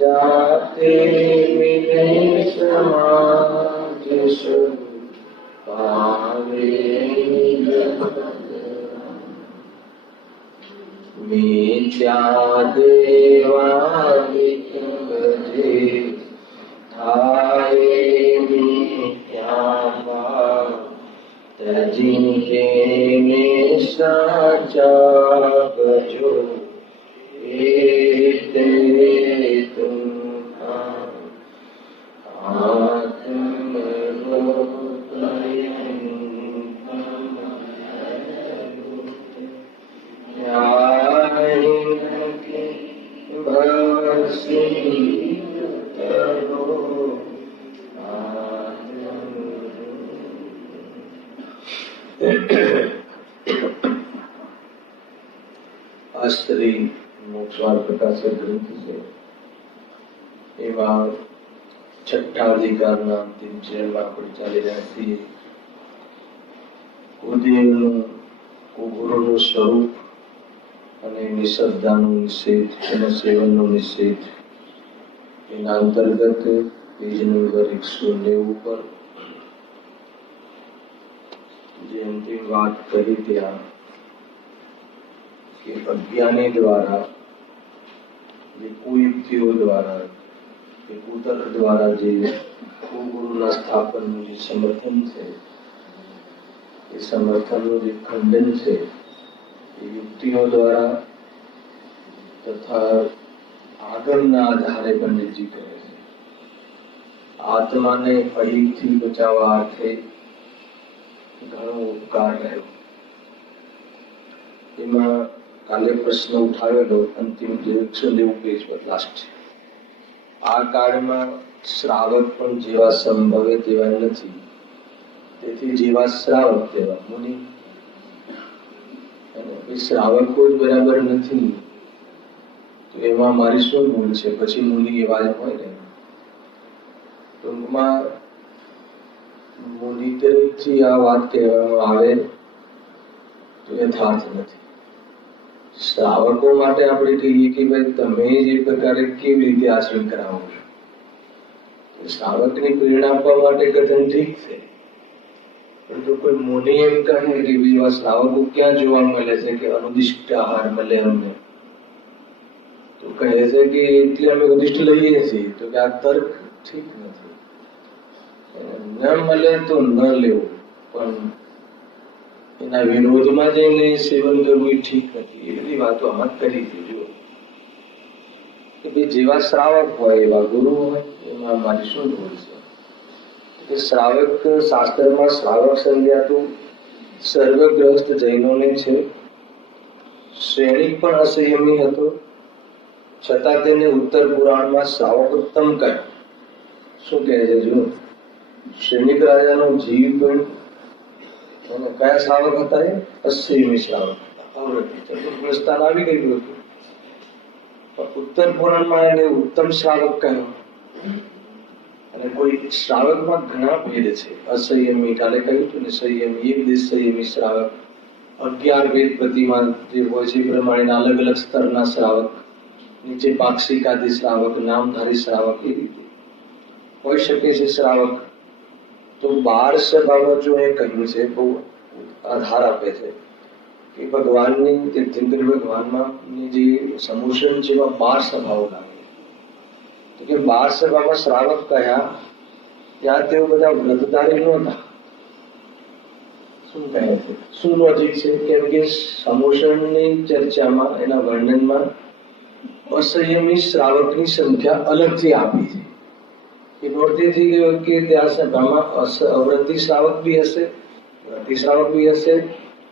जाते विदेश समाज पावे मिथ्या देवादिक बजे थाए मिथ्या तजिके में साचा बजो શ્રી મોક્ષમાર્ગ પ્રકાશક ગ્રંથ છે એમાં છઠ્ઠા અધિકારના અંતિમ ચરણમાં આપણે ચાલી રહ્યા છીએ. ગુરુદેવનું ગુરુનું સ્વરૂપ અને નિષદ્ધાનું નિષેધ અને સેવનનો નિષેધ એના અંતર્ગત પેજ નંબર 190 પર જે અંતિમ વાત કરી ત્યાં કે અજ્ઞાની દ્વારા જે કુયુક્તિઓ દ્વારા કે કુતર્ક દ્વારા જે ગુરુના સ્થાપનનું જે સમર્થન છે એ સમર્થનનું જે ખંડન છે એ યુક્તિઓ દ્વારા તથા આગળના આધારે પંડિતજી કહે છે. આત્માને અહિતથી બચાવવા અર્થે ઘણો ઉપકાર રહ્યો. એમાં કાલે પ્રશ્ન ઉઠાવેલો અંતિમ 190 પેજ પર લાસ્ટ. આ કાળમાં શ્રાવક પણ જેવા સંભવે તેવા નથી, તેથી જેવા શ્રાવક તેવા મુનિ. એ શ્રાવકો જ બરાબર નથી તો એમાં મારી શું ભૂલ છે? પછી મુનિ એવા જ હોય ને. ટૂંકમાં મુનિ તરફથી આ વાત કહેવામાં આવે તો યથાર્થ નથી. શ્રાવકો માટે આપણે કહીએ કે ભાઈ તમે જે પ્રકારે કેવી રીતે આચરણ કરાવો છો, શ્રાવકની પ્રેરણા આપવા માટે કથન ઠીક છે, પરંતુ કોઈ મુનિ એમ કહે કે એવા શ્રાવકો ક્યાં જોવા મળે છે કે અનુદિષ્ટ આહાર મળે અમને, તો કહે છે કે એટલે અમે ઉદિષ્ટ લઈએ છીએ, તો કે આ તર્ક ઠીક નથી. ન મળે તો ન લેવું, પણ એના વિરોધમાં જઈને સેવન કરવું એ ઠીક નથી. એ બધી વાતો આમાં કરી દીધો કે ભાઈ જેવા શ્રાવક હોય એવા ગુરુ હોય, એમાં મારી શું ભૂલ છે? શ્રાવક શાસ્ત્રમાં શ્રાવક સંજ્ઞાતું સર્વગ્રસ્ત જૈનોને છે. શ્રેણી પણ અસંયમી હતો, છતાં તેને ઉત્તર પુરાણમાં શ્રાવકોત્તમ કહે. શું કહે છે? જો શ્રેણિક રાજાનો જીવ પણ અને કયા શ્રાવક હતા? એ અસંયમી શ્રાવક હતા. ચતુર્ગ્રસ્તાન આવી ગયું હતું, ઉત્તર પુરાણમાં એને ઉત્તમ શ્રાવક કહ્યો. અને કોઈ શ્રાવકમાં ઘણા ભેદ છે. અસંયમી કાલે કહ્યું હતું ને, સંયમી એક દેશ સંયમી શ્રાવક, 11 વેદ પ્રતિમા જે હોય છે એ પ્રમાણેના અલગ અલગ સ્તરના શ્રાવક, નીચે પાક્ષિક આદિ શ્રાવક, નામધારી શ્રાવક, એ રીતે હોઈ શકે છે શ્રાવક. તો 12 સભામાં જો એ કહ્યું છે, બહુ આધાર આપે છે કે ભગવાનની તીર્થંકર ભગવાનમાં જે સમૂષણ છે એમાં 12 સભાઓ લાગે. તો કે 12 સભામાં શ્રાવક કહ્યા ત્યાં તેઓ બધા વ્રતધારી નહોતા. શું કહે છે? શું લોજિક છે? કેમ કે સમૂષણની ચર્ચામાં એના વર્ણનમાં અસંયમી શ્રાવકની સંખ્યા અલગથી આપી છે. એ નોંધતી થઈ ગયો કે ત્યાં સભામાં અવ્રતિ શ્રાવક બી હશે, વ્રતિ શ્રાવક બી હશે,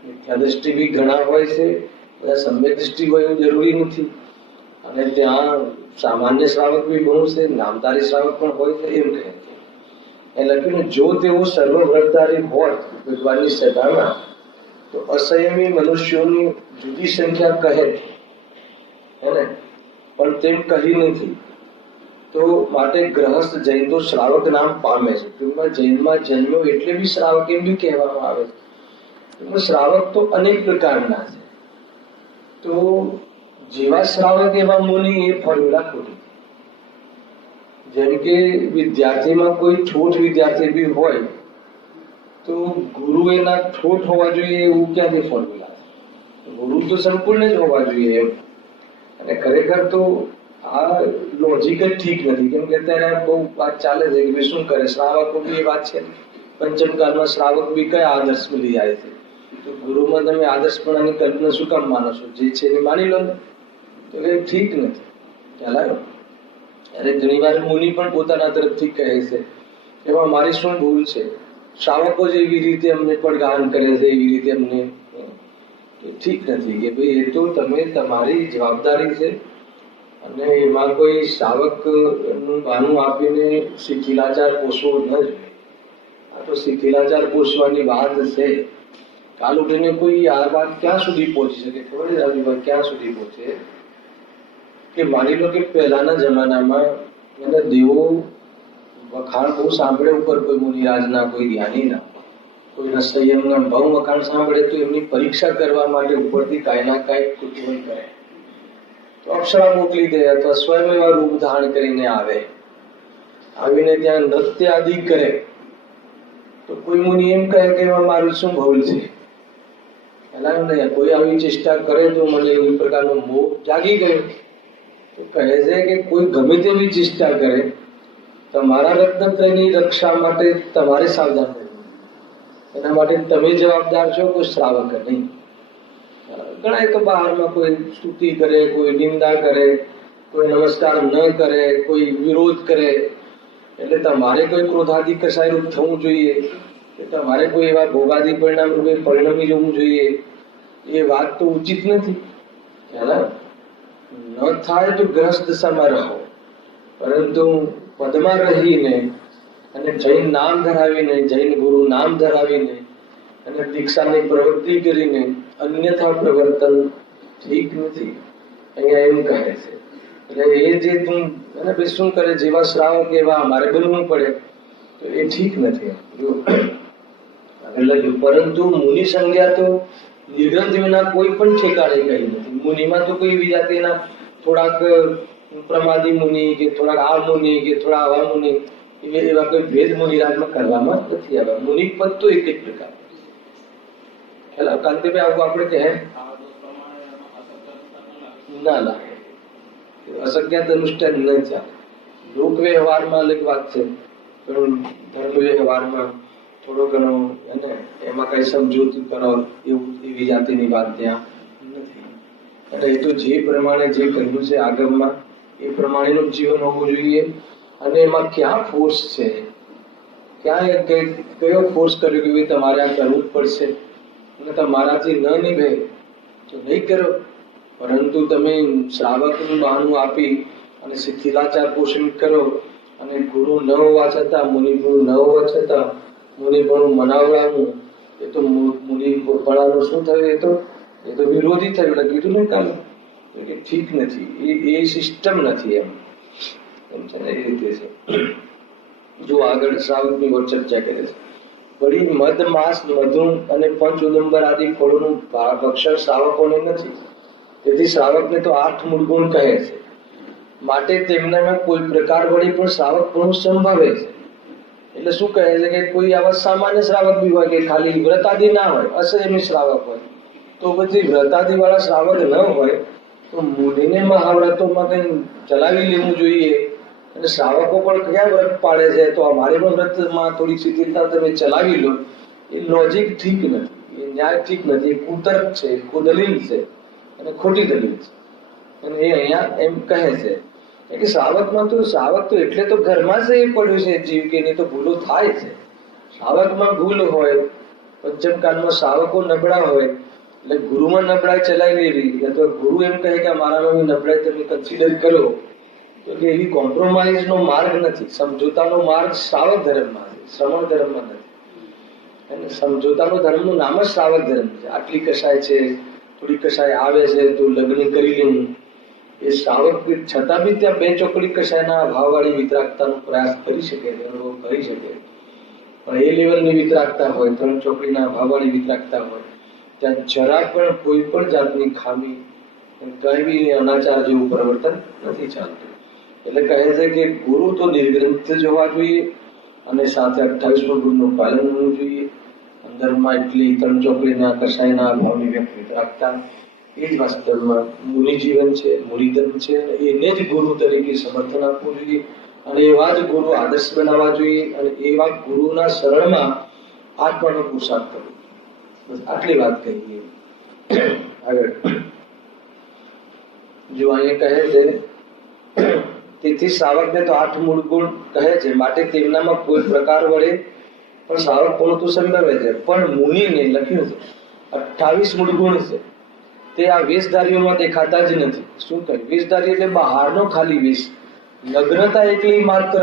મિથ્યા દ્રષ્ટિ બી ઘણા હોય છે, બધા સમ્યક દ્રષ્ટિ હોય એવું જરૂરી નથી. અને ત્યાં સામાન્ય શ્રાવક બી બહુ છે, નામધારી શ્રાવક પણ હોય છે, એમ કહે છે. એ લખ્યું ને, જો તેઓ સર્વવ્રતધારી હોત ભગવાનની સભામાં તો અસંયમી મનુષ્યોની જુદી સંખ્યા કહે હે ને, પણ તેમ કહી નથી. તો માટે ગ્રહસ્થ જૈન તો શ્રાવક નામ પામે છે. ટૂંકમાં જૈનમાં જન્મ્યો એટલે બી શ્રાવક એમ બી કહેવામાં આવે છે. શ્રાવક તો અનેક પ્રકારના છે. તો જેવા શ્રાવક એવા મુનિ, એ ફોર્મ્યુલા ખોટી. જેમ કે વિદ્યાર્થીમાં કોઈ ઠોઠ વિદ્યાર્થી બી હોય તો ગુરુ એના ઠોઠ હોવા જોઈએ એવું ક્યાંથી ફોર્મ્યુલા? ગુરુ તો સંપૂર્ણ જ હોવા જોઈએ એમ. અને ખરેખર તો આ લોજિક જ ઠીક નથી. કેમ કે અત્યારે બહુ વાત ચાલે છે કે શું કરે શ્રાવકો બી, એ વાત છે. પંચમકાળમાં શ્રાવક બી કયા આદર્શ મળી જાય છે? તો ગુરુમાં તમે આદર્શપણાની કલ્પના શું કામ માનો છો? જે છે એ માની લો ને. તો એ ઠીક નથી. ખ્યાલ આવ્યો? અરે ઘણી વાર મુનિ પણ પોતાના તરફથી કહે છે એમાં મારી શું ભૂલ છે? શ્રાવકો જ એવી રીતે અમને પડગાન કરે છે, એવી રીતે અમને. ઠીક નથી કે ભાઈ, એ તો તમે તમારી જવાબદારી છે. અને એમાં કોઈ શ્રાવક નું બહાનું આપીને શિથિલાચાર પોષવો ન જોઈએ. આ તો શિથિલાચાર પોષવાની વાત છે. કાલ ઉઠીને કોઈ આ વાત ક્યાં સુધી પહોંચી શકે? ખબર છે રાજુભાઈ, ક્યાં સુધી પહોંચે? કે માની લો કે પહેલાના જમાનામાં એને દેવો વખાણ બહુ સાંભળે ઉપર કોઈ મુનિરાજના, કોઈ જ્ઞાનીના, કોઈના સંયમના બહુ વખાણ સાંભળે તો એમની પરીક્ષા કરવા માટે ઉપરથી કાંઈ ના કાંઈ કુતૂહલ કરે. તો અપ્સરા મોકલી દે અથવા સ્વયં એવા રૂપ ધારણ કરીને આવે, આવીને ત્યાં નૃત્ય આદિ કરે. તો કોઈ મુનિ એમ કહે કે એમાં મારું શું ભૂલ છે? કોઈ આવી ચેષ્ટા કરે તો મને એ પ્રકારનો મોહ જાગી ગયો. તો કહે છે કે કોઈ ગમે તેવી ચેષ્ટા કરે, તમારા રત્નત્રયની રક્ષા માટે તમારે સાવધાન રહેવું. એના માટે તમે જવાબદાર છો, કોઈ શ્રાવક નહીં. ઘણા તો બહારમાં કોઈ સ્તુતિ કરે, કોઈ નિંદા કરે, કોઈ નમસ્કાર ન કરે, કોઈ વિરોધ કરે. એટલે તમારે કોઈ ક્રોધાદિ કસાયરૂપ થવું જોઈએ, કે તમારે કોઈ એવા ભોગાદિ પરિણામ રૂપે પરિણમી જવું જોઈએ. એ વાત તો ઉચિત નથી. ન થાય તો ગ્રસ્ત દશામાં રહો, પરંતુ પદમાં રહીને અને જૈન નામ ધરાવીને, જૈન ગુરુ નામ ધરાવીને અને દીક્ષાની પ્રવૃત્તિ કરીને અન્યથા પ્રવર્તન ઠીક નથી. અહીંયા એમ કહે છે. એટલે એ જે તું અને ભાઈ શું કરે, જેવા શ્રાવક એવા અમારે બનવું પડે, તો એ ઠીક નથી. એટલે પરંતુ મુનિ સંજ્ઞા તો નિગ્રંથ વિના કોઈ પણ ઠેકાણે કઈ નથી. મુનિમાં તો કોઈ એવી જાતિના થોડાક પ્રમાદી મુનિ કે થોડાક આ મુનિ કે થોડા આવા મુનિ, એવા કોઈ ભેદ મુનિરાજમાં કરવામાં નથી આવ્યા. મુનિ પદ તો એક જ પ્રકાર. ખ્યાલ કાંતિભાઈ આવું આપણે કહે ના લાગે, અસંખ્યાત અનુષ્ઠાન ન ચાલે. લોક વ્યવહારમાં અલગ વાત છે, પણ ધર્મ વ્યવહારમાં થોડો ઘણો એને એમાં કઈ સમજૂતી કરો એવું એવી જાતિની વાત ત્યાં નથી. અને એ તો જે પ્રમાણે જે કહ્યું છે આગમમાં એ પ્રમાણેનું જીવન હોવું જોઈએ. અને એમાં ક્યાં ફોર્સ છે, ક્યાં કયો ફોર્સ કર્યો કે ભાઈ તમારે આ કરવું જ પડશે અને તમારાથી ન નિભે તો નહીં કરો. પરંતુ તમે શ્રાવકનું બહાનું આપી અને શિથિલાચાર પોષણ કરો અને ગુરુ ન હોવા છતાં, મુનિગુરુ ન હોવા છતાં મુનિપણું મનાવડાવું, એ તો મુનિપણાનું શું થયું? એ તો વિરોધી થયું. એટલે કીધું ને કાલે એ ઠીક નથી. એ સિસ્ટમ નથી એમ છે ને, એ રીતે છે. જો આગળ શ્રાવકની ઓર ચર્ચા કરે છે. વળી મધ, માંસ, મધુ અને પંચ ઉદંબર આદિ ફળોનું ભક્ષણ શ્રાવકોને નથી. તેથી શ્રાવકને તો 8 મૂળ ગુણ કહે છે. માટે તેમનામાં કોઈ પ્રકાર વળી પણ શ્રાવકપણું સંભવે છે. એટલે શું કહે છે કે કોઈ આવા સામાન્ય શ્રાવક બી હોય કે ખાલી વ્રતાદિ ના હોય, અસંયમી શ્રાવક હોય, તો પછી વ્રતાદિ વાળા શ્રાવક ન હોય તો મુનિને મહાવ્રતોમાં કઈ ચલાવી લેવું જોઈએ. અને શ્રાવકો પણ ક્યાં વ્રત પાડે છે, તો અમારે પણ વ્રતમાં થોડી શિથિલતા તમે ચલાવી લો. એ લોજિક ઠીક નથી, એ ન્યાય ઠીક નથી. એ કુતર્ક છે, કુદલીલ છે અને ખોટી દલીલ છે. અને એ અહીંયા એમ કહે છે કે શ્રાવકમાં તો શ્રાવક તો એટલે તો ઘરમાં જ એ પડ્યું છે જીવ કે નહીં તો ભૂલો થાય છે. શ્રાવકમાં ભૂલ હોય, પંચમકાળમાં શ્રાવકો નબળા હોય, એટલે ગુરુમાં નબળાઈ ચલાવી લેવી અથવા ગુરુ એમ કહે કે મારામાં નબળાઈ તમે કન્સિડર કરો, તો કે એવી કોમ્પ્રોમાઇઝનો માર્ગ નથી. સમજોતાનો માર્ગ શ્રાવક ધર્મમાં છે, શ્રવણ ધર્મમાં નથી. અને સમજોતાનો ધર્મનું નામ જ શ્રાવક ધર્મ છે. આટલી કસાય છે, થોડી કસાય આવે છે તો લગ્ન કરી લેવું, એ શ્રાવક છતાં બી ત્યાં બે ચોકડી કસાયના ભાવવાળી વિતરાગતાનો પ્રયાસ કરી શકે, અનુભવ કરી શકે. પણ એ લેવલની વિતરાગતા હોય, 3 ચોકડીના ભાવવાળી વિતરાગતા હોય, ત્યાં જરા પણ કોઈ પણ જાતની ખામી, કઈ બી અનાચાર જેવું પરિવર્તન નથી ચાલતું. એટલે કહે છે કે ગુરુ તો નિર્ગ્રંથ જ હોવા જોઈએ અને સાથે 28મા ગુરુનું પાલન હોવું જોઈએ. અંદરમાં એટલી 3 ચોકડીના કસાયના ભાવની વ્યક્ત રાખતા, એ જ વાસ્તવમાં મુનિ જીવન છે, મુનિધર્મ છે. એને જ ગુરુ તરીકે સમર્થન આપવું જોઈએ અને એવા જ ગુરુ આદર્શ બનાવવા જોઈએ અને એવા ગુરુના શરણમાં આત્માનો પુરુષાર્થ કરવો. બસ આટલી વાત કહીએ. આગળ જો અહીંયા કહે છે, તેથી શ્રાવકને તો 8 મૂળ ગુણ કહે છે, માટે તેમનામાં કોઈ પ્રકાર વડે પણ શ્રાવક પણ તો સંભવે છે. પણ મુનિને લખ્યું છે 28 મૂળ ગુણ છે, તે આ વેશધારીઓમાં દેખાતા જ નથી. શું કહે? વેશધારી એટલે બહારનો ખાલી વેશ. નગ્નતા એટલી માત્ર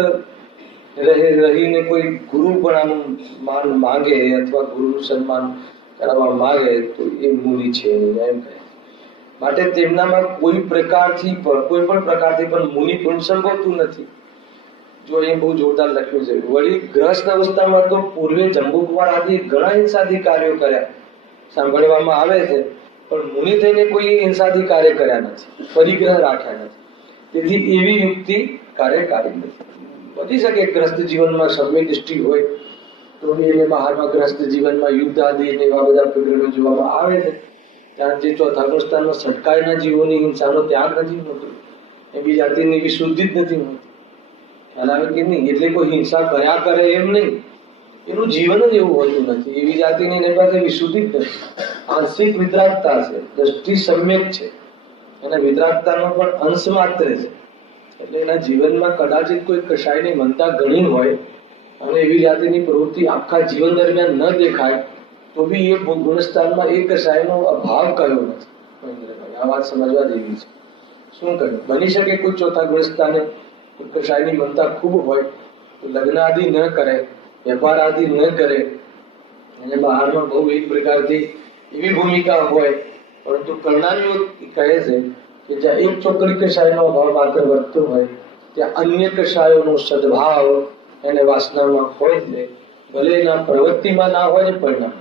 રહીને કોઈ ગુરુ પણ આનું માન માંગે અથવા ગુરુનું સન્માન કરાવવા માંગે તો એ મુનિ છે એમ કહે. માટે તેમનામાં કોઈ પણ પ્રકારથી પણ મુનિ ગુણ સંભવતું નથી. જો એ બહુ જોરદાર લખ્યું છે. વળી ગ્રસ્ત અવસ્થામાં તો પૂર્વે જંબુકવાર આદિ ઘણા હિંસાદી કાર્યો કર્યા સાંભળવામાં આવે છે, પણ મુનિ થઈને કોઈ હિંસાદી કાર્ય કર્યા નથી, પરિગ્રહ રાખ્યા નથી. તેથી એવી યુક્તિ કાર્યકારી નથી. બધી શકે ગ્રસ્ત જીવનમાં સમ્ય દૃષ્ટિ હોય તો એને બહારમાં ગ્રસ્ત જીવનમાં યુદ્ધ આદિ એવા બધા પ્રકરણો જોવામાં આવે છે. ત્યાં જે ચોથા અવસ્થામાં સટકાયેલા જીવોની હિંસાનો ત્યાગ નથી હોતો, એવી જાતિની વિશુદ્ધિ જ નથી હોતી. ખ્યાલ આવે કે નહીં? એટલે કોઈ હિંસા કર્યા કરે એમ નહીં, એનું જીવન જ એવું હોતું નથી. એવી જાતિની એની પાસે વિશુદ્ધિ જ નથી. આંશિક વિતરાગતા છે, દ્રષ્ટિ સમ્યક છે અને વિતરાગતાનો પણ અંશ માત્ર છે. એટલે એના જીવનમાં કદાચિત કોઈ કશાયની મનતા ઘણી હોય અને એવી જાતિની પ્રવૃત્તિ આખા જીવન દરમિયાન ન દેખાય તો બી એ ગુણસ્થાનમાં એ કશાયનો અભાવ કયો નથી. આ વાત સમજવા જેવી છે. શું કહ્યું? બની શકે કોઈ ચોથા ગુણસ્થાને કશાયની મનતા ખૂબ હોય તો લગ્ન આદિ ન કરે, વેપાર આદિ ન કરે અને બહારમાં બહુ એક પ્રકારથી એવી ભૂમિકા હોય, પરંતુ કરનારીઓ કહે છે કે જ્યાં એક ચોકડી કશાયનો અભાવ માત્ર વધતો હોય ત્યાં અન્ય કશાયોનો સદભાવ એને વાસનામાં હોય છે, ભલે એના પ્રવૃત્તિમાં ના હોય ને પરિણામ.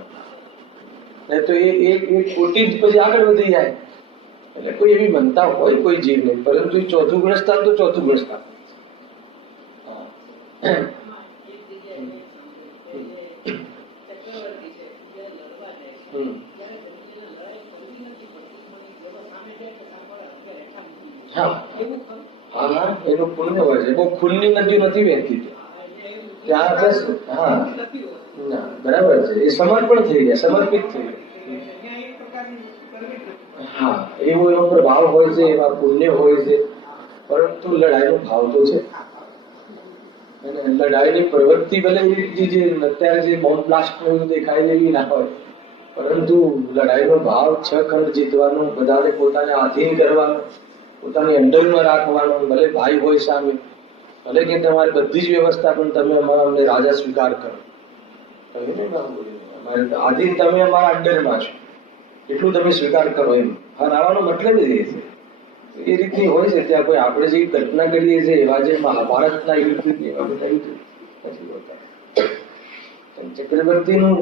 નહીં તો એ ખોટી જ પછી આગળ વધી જાય. એટલે કોઈ એવી મનતા હોય કોઈ જીવને, પરંતુ એ ચોથું ગુણસ્થાન તો ચોથું ગુણસ્થાન. હા, એનું પુણ્ય હોય છે. બહુ ખૂનની નદી નથી વહેતી ત્યાં. બસ હા, ના બરાબર છે. એ સમર્પણ થઈ ગયા, સમર્પિત થઈ ગયા. હા, એવો એનો પ્રભાવ હોય છે, એમાં પુણ્ય હોય છે, પરંતુ લડાઈનો ભાવ તો છે. લડાઈની પ્રવૃત્તિ ભલે અત્યારે જે બોમ્બ બ્લાસ્ટ દેખાય એવી ના હોય, પરંતુ લડાઈનો ભાવ 6 ખંડ જીતવાનો, બધાને પોતાને આધીન કરવાનો, પોતાની અંડરમાં રાખવાનો. ભલે ભાઈ હોય સામે, ભલે કે તમારી બધી જ વ્યવસ્થા પણ તમે અમને રાજા સ્વીકાર કરો, આધીન તમે અમારા અંડરમાં છો એટલું તમે સ્વીકાર કરો એમ. હરાવાનો મતલબ જ એ છે. એ રીતની હોય છે. ત્યાં કોઈ આપણે જે કલ્પના કરીએ છીએ એવા જે મહાભારતના યુદ્ધ એવા બધા યુદ્ધ નથી હોતા. ચક્રવર્તીનું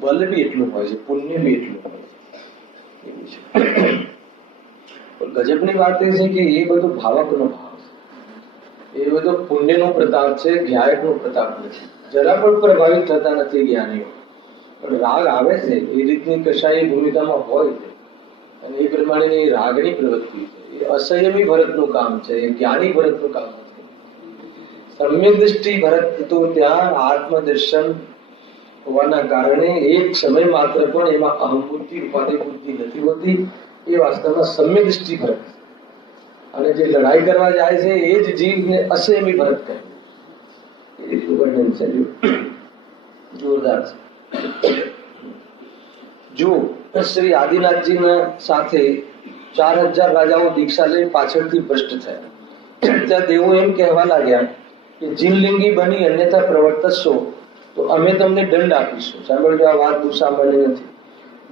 બલ બી એટલું હોય છે, પુણ્ય બી એટલું હોય છે, એવું છે. પણ ગજબની વાત એ છે કે એ બધો ભાવકનો ભાવ છે, એ બધો પુણ્યનો પ્રતાપ છે, જ્ઞાયકનો પ્રતાપ નથી. જરા પણ પ્રભાવિત થતા નથી જ્ઞાનીઓ. પણ રાગ આવે છે એ રીતની કશાય ભૂમિકામાં હોય છે અને એ પ્રમાણેની રાગની પ્રવૃત્તિ છે. એ અસંયમી ભરતનું કામ છે, એ જ્ઞાની ભરતનું કામ નથી. સમ્યક દ્રષ્ટિ ભરત તો ત્યાં આત્મદર્શન હોવાના કારણે એક સમય માત્ર પણ એમાં અહંબુદ્ધિ ઉપાધિ બુદ્ધિ નથી હોતી. એ વાસ્તવમાં સમ્યક દ્રષ્ટિ ભરત. અને જે લડાઈ કરવા જાય છે એ જ જીવને અસંયમી ભરત કહે. એ રીતનું વર્ણન છે, જોરદાર છે. જો શ્રી આદિનાથજીના સાથે 4000 રાજાઓ દીક્ષા લઈ પાછળથી ભ્રષ્ટ થયા. ત્યાં દેવો એમ કહેવા લાગ્યા કે જીનલિંગી બની અન્યથા પ્રવર્તશો તો અમે તમને દંડ આપીશું. સાંભળજો, આ વાત બહુ સામાન્ય નથી.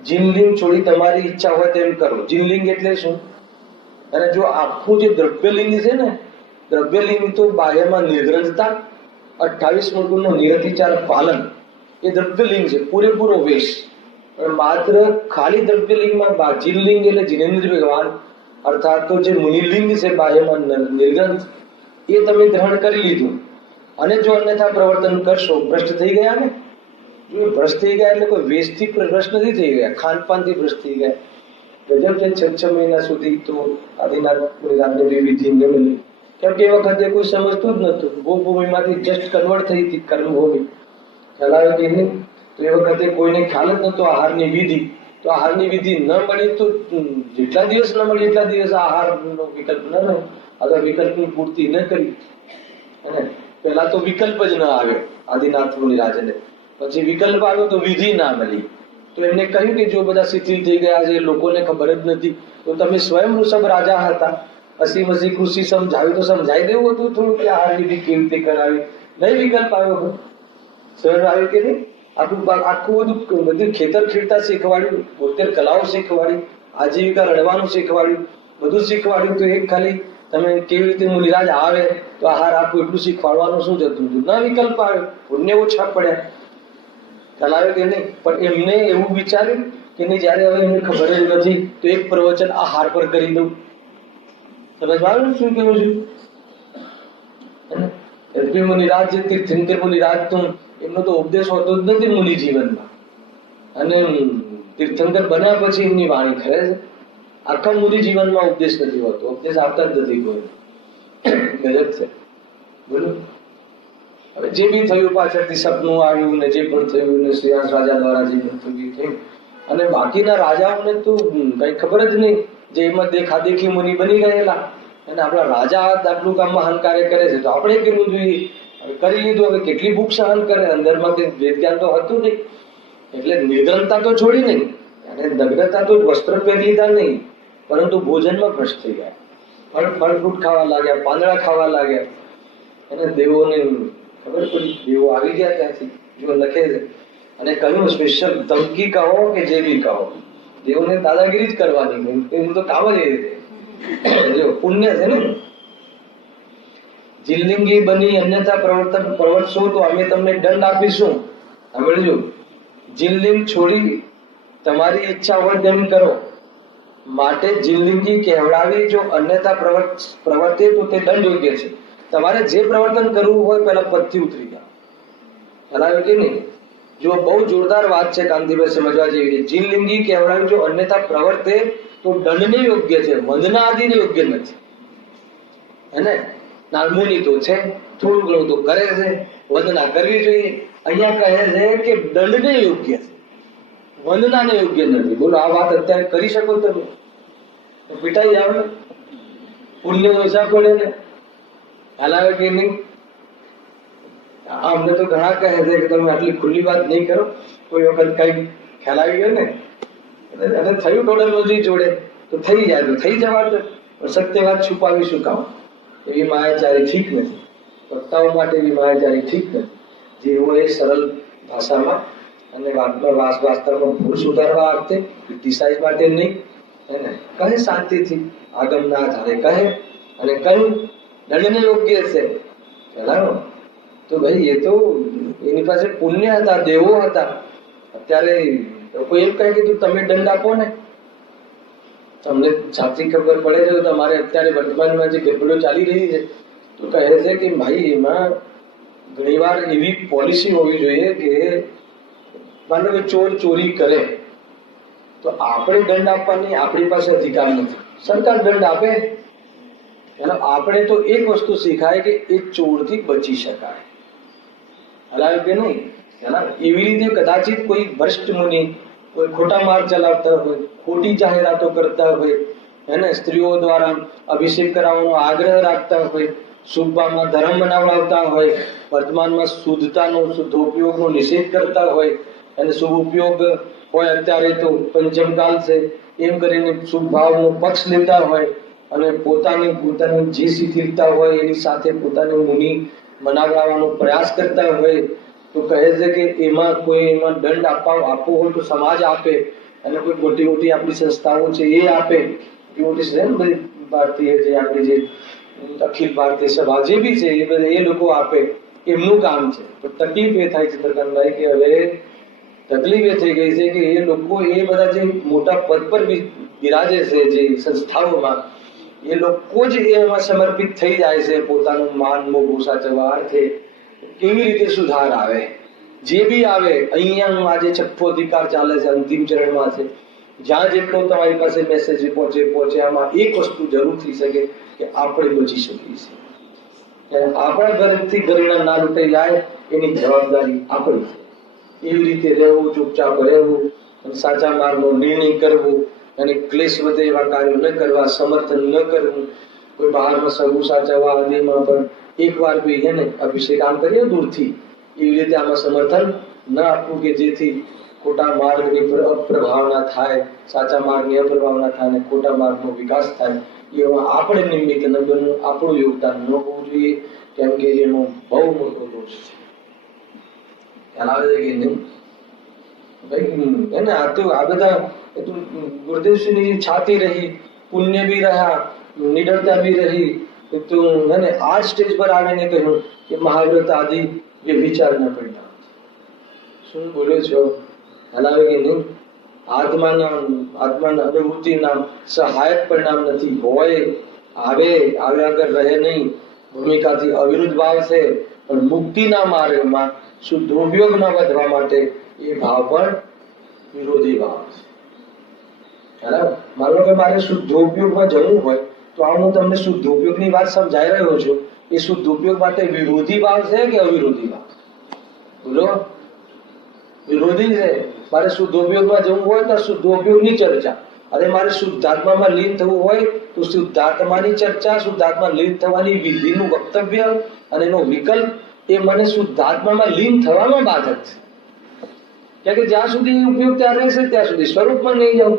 જીનલિંગ છોડી તમારી ઈચ્છા હોય તેમ કરો. જીનલિંગ એટલે શું? અને જો આખું જે દ્રવ્યલિંગ છે ને, દ્રવ્યલિંગ તો બાહ્યમાં નિર્ગ્રંથતા, 28 મુકુંડનો નિરતિચાર પાલન, એ દ્રવ્યલિંગ છે, પૂરેપૂરો વેશ. માત્ર ખાલી દ્રવ્યલિંગમાં જીનલિંગ એટલે જીનેન્દ્ર ભગવાન અર્થાત તો જે મુનિલિંગ છે બાહ્યમાં નિર્ગ્રંથ, એ તમે ગ્રહણ કરી લીધું અને જો અન્યથા પ્રવર્તન કરશો, ભ્રષ્ટ થઈ ગયા ને. જો ભ્રષ્ટ થઈ ગયા એટલે કોઈ વેશથી ભ્રષ્ટ નથી થઈ ગયા, ખાનપાનથી ભ્રષ્ટ થઈ ગયા. ગજબ છે. 6 મહિના સુધી તો આદિનાથની વિધિ મળી, કેમ કે એ વખતે કોઈ સમજતું જ નતું. ભૂભૂમિમાંથી જસ્ટ કન્વર્ટ થઈ હતી કર્મભૂમિ. ચલાવે કે નહીં, તો એ વખતે કોઈને ખ્યાલ જ નતો આહારની વિધિ. તો આહારની વિધિ ન મળી તો જેટલા દિવસ ન મળી એટલા દિવસ આહારનો વિકલ્પ ન રહ્યો, અથવા વિકલ્પની પૂર્તિ ન કરી. અને પહેલા તો વિકલ્પ જ ન આવ્યો આદિનાથ મુનિરાજને, પછી વિકલ્પ આવ્યો તો વિધિ ના મળી. તો એમને કહ્યું કે જો બધા શિથિલ થઈ ગયા છે, લોકોને ખબર જ નથી, તો તમે સ્વયં વૃષભ રાજા હતા, હસી મસી ખુશી સમજાવ્યું તો સમજાવી દેવું હતું થોડું કે આહાર વિધિ કેવી રીતે કરાવી. નહીં વિકલ્પ આવ્યો, સરળ આવ્યું કે નહીં. આખું બધું ખેતર ખેડતા શીખવાડ્યું, 72 કલાઓ શીખવાડી, આજીવિકા રડવાનું શીખવાડ્યું, બધું શીખવાડ્યું. તો એક ખાલી તમે કેવી રીતે મુનિરાજ આવે તો આહાર આપવું એટલું શીખવાડવાનું શું જતું હતું? ના વિકલ્પ આવ્યો, પુણ્ય ઓછા પડ્યા. ચલાવે કે નહીં. પણ એમને એવું વિચાર્યું કે નહીં, જયારે હવે એમને ખબર જ નથી તો એક પ્રવચન આહાર પર કરી દઉં. સમજવાનું શું કહ્યું છું? મુનિરાજ જે તીર્થંકર મુનિરાજ તો એમનો તો ઉપદેશ હોતો જ નથી મુનિ જીવનમાં, અને તીર્થંકર બન્યા પછી એમની વાણી ખરે છે. આખા મુનિ જીવનમાં ઉપદેશ નથી હોતો, ઉપદેશ આપતા જ નથી કોઈ. ગજબ છે. બોલો, હવે જે બી થયું પાછળથી સપનું આવ્યું ને જે પણ થયું ને શ્રીયાસ રાજા દ્વારા જે પણ થયું, અને બાકીના રાજાઓને તો કઈ ખબર જ નહીં, જે એમાં દેખાદેખી મુનિ બની ગયેલા. અને આપણા રાજા આટલું કામમાં મહાન કાર્ય કરે છે તો આપણે કેવું જોઈએ? કરી લીધું, હવે કેટલી ભૂખ સહન કરે, અંદરમાં વેદ જ્ઞાન તો હતું નહીં, એટલે નિર્ગ્રંથતા તો છોડી નહીં, અને નગ્નતા તો વસ્ત્ર પહેરી લીધા નહીં, પરંતુ ભોજનમાં ભ્રષ્ટ થઈ ગયા. ફળ ફ્રૂટ ખાવા લાગ્યા, પાંદડા ખાવા લાગ્યા. અને દેવોને ખબર પડી, દેવો આવી ગયા ત્યાંથી, જો લખે છે. અને કહ્યું સ્પેશિયલ ધમકી કહો કે જે બી કહો, દેવોને દાદાગીરી જ કરવાની, એનું તો કામ જ એ રીતે. જો પુણ્ય છે ને. જીનલિંગી બની અન્યથા પ્રવર્તશો તો અમે તમને દંડ આપીશું. સાંભળજો, જીનલિંગ છોડી તમારી ઈચ્છા હોય તેમ કરો, માટે જીનલિંગી કહેવડાવી જો અન્યથા પ્રવર્તે તો તે દંડ યોગ્ય છે. તમારે જે પ્રવર્તન કરવું હોય પહેલા પદથી ઉતરી જાઓ. બરાબર કે નહીં? જો બહુ જોરદાર વાત છે, કાંતિભાઈ સમજવા જેવી છે. જીનલિંગી કહેવડાવી જો અન્યથા પ્રવર્તે તો દંડને યોગ્ય છે, વંદના આદિને યોગ્ય નથી. એને નામુની તો છે, થોડું ઘણું તો કરે છે, વંદના કરવી જોઈએ. અહીંયા કહે છે કે દંડને યોગ્ય છે, વંદનાને યોગ્ય નથી. બોલો, આ વાત અત્યારે કરી શકો તમે? પીટાઈ જાવ ને, પુણ્ય ઓછા પડે ને. હાલાવે કે નહીં? અમને તો ઘણા કહે છે કે તમે આટલી ખુલ્લી વાત નહીં કરો, કોઈ વખત કઈ ખ્યાલ આવી ગયો ને, અને થયું ટોડોલોજી જોડે તો થઈ જાય તો થઈ જવા દે. સત્ય વાત છુપાવી શું કામ? એવી માયાચારી ઠીક નથી. વક્તાઓ માટે એવી માયાચારી ઠીક નથી. જેવો એ સરળ ભાષામાં અને વાસ્તવમાં ભૂલ સુધારવા વખતે ક્રિટિસાઇઝ માટે નહીં, એને કહે શાંતિથી, આગમના આધારે કહે, અને કહ્યું દંડને યોગ્ય છે. બરાબર? તો ભાઈ એ તો એની પાસે પુણ્ય હતા, દેવો હતા. અત્યારે કોઈ એમ કહે કે તમે દંડ આપો ને, તમને સાચી ખબર પડે છે. તમારે અત્યારે વર્તમાનમાં જે ગરબડો ચાલી રહી છે તો કહે છે કે ભાઈ એમાં ઘણીવાર એવી પોલિસી હોવી જોઈએ કે માનો કે ચોર ચોરી કરે તો આપણે દંડ આપવાની આપણી પાસે અધિકાર નથી, સરકાર દંડ આપે. અને આપણે તો એક વસ્તુ શીખાય કે એ ચોરથી બચી શકાય. હલાવે કે નહીં? એવી રીતે કદાચિત કોઈ ભ્રષ્ટ મુનિ કોઈ ખોટા માર્ગ ચલાવતા હોય, ખોટી જાહેરાતો કરતા હોય, એને સ્ત્રીઓ દ્વારા અભિષેક કરાવવાનો આગ્રહ રાખતા હોય, શુભમાં ધર્મ બનાવડાવતા હોય, વર્તમાનમાં શુદ્ધતાનો શુદ્ધોપયોગનો નિષેધ કરતા હોય, અને શુભ ઉપયોગ હોય અત્યારે તો પંચમકાલ છે એમ કરીને શુભ ભાવનો પક્ષ લેતા હોય અને પોતાની જે શિથિલતા હોય એની સાથે પોતાની મુનિ મનાવવાનો પ્રયાસ કરતા હોય તો કહે છે કે એમાં દંડ આપવો હોય તો સમાજ આપે અને કોઈ મોટી મોટી આપણી સંસ્થાઓ છે એ આપે, મોટી છે ને બધી ભારતીય જે આપણી જે અખિલ ભારતીય સભા જે બી છે એ લોકો આપે, એમનું કામ છે. પણ તકલીફ એ થાય ચંદ્રકાંતભાઈ કે હવે તકલીફ એ થઈ ગઈ છે કે એ લોકો એ બધા જે મોટા પદ પર બિરાજે છે જે સંસ્થાઓમાં એ લોકો જ એમાં સમર્પિત થઈ જાય છે પોતાનું માન મોભું સાચવવા અર્થે. કેવી રીતે સુધાર આવે? જે બી આવે અહીંયા આજે છઠ્ઠો અધિકાર ચાલે છે, અંતિમ ચરણમાં છે, જ્યાં જેટલો તમારી પાસે મેસેજ પહોંચે આમાં એક વસ્તુ જરૂર થઈ શકે કે આપણે બચી શકીએ છીએ. આપણા ઘરથી ઘરેણા ના લૂંટાઈ જાય એની જવાબદારી આપણી છે. એવી રીતે રહેવું, ચૂપચાપ રહેવું, સાચા માર્ગનો નિર્ણય કરવો અને ક્લેશ વધે એવા કાર્યો ન કરવા, સમર્થન ન કરવું, કોઈ બહારમાં સગું સાચવવા આદિમાં પણ એકવાર બી છે ને અભિષેક આમ કરીએ દૂરથી એવી રીતે આમાં સમર્થન ન આપવું કે જેથી ખોટા માર્ગની અપ્રભાવના થાય, સાચા માર્ગની અપ્રભાવના થાય અને ખોટા માર્ગનો વિકાસ થાય. એમાં આપણે નિમિત્ત ન બનવું, આપણું યોગદાન ન હોવું જોઈએ, કેમ કે એનો બહુ મોટો દોષ છે. ખ્યાલ આવે છે કે નહીં ભાઈ? એને આ બધા ગુરુદેવશ્રીની છાતી રહી, પુણ્ય બી રહ્યા, નિડરતા બી રહી, તો એને આ સ્ટેજ પર આવીને કહ્યું કે મહાવ્રત આદિ એ વિચારના પરિણામ. શું બોલ્યો છો? ખ્યાલ આવે કે નહીં? આત્માના અનુભૂતિના સહાયક પરિણામ નથી. હોય આવે આગળ રહે નહીં, ભૂમિકાથી અવિરુદ્ધ ભાવ છે, પણ મુક્તિના માર્ગમાં શુદ્ધોપયોગ ન વધવા માટે એ ભાવ પણ વિરોધી ભાવ છે. બરાબર? માનો કે મારે શુદ્ધોપયોગમાં જવું હોય તો આ હું તમને શુદ્ધોપયોગની વાત સમજાઈ રહ્યો છું. એ શુદ્ધોપયોગ માટે વિરોધી ભાવ છે કે અવિરોધી ભાવ? બોલો. વિરોધી છે. મારે શુદ્ધોપયોગમાં જવું હોય તો શુદ્ધોપયોગની ચર્ચા, અને મારે શુદ્ધાત્મામાં લીન થવું હોય તો શુદ્ધાત્માની ચર્ચા, શુદ્ધાત્મા લીન થવાની વિધિનું વક્તવ્ય અને એનો વિકલ્પ એ મને શુદ્ધાત્મામાં લીન થવામાં બાધક છે. કારણ કે જ્યાં સુધી ઉપયોગ ત્યાં રહેશે ત્યાં સુધી સ્વરૂપમાં નહીં જાઉં.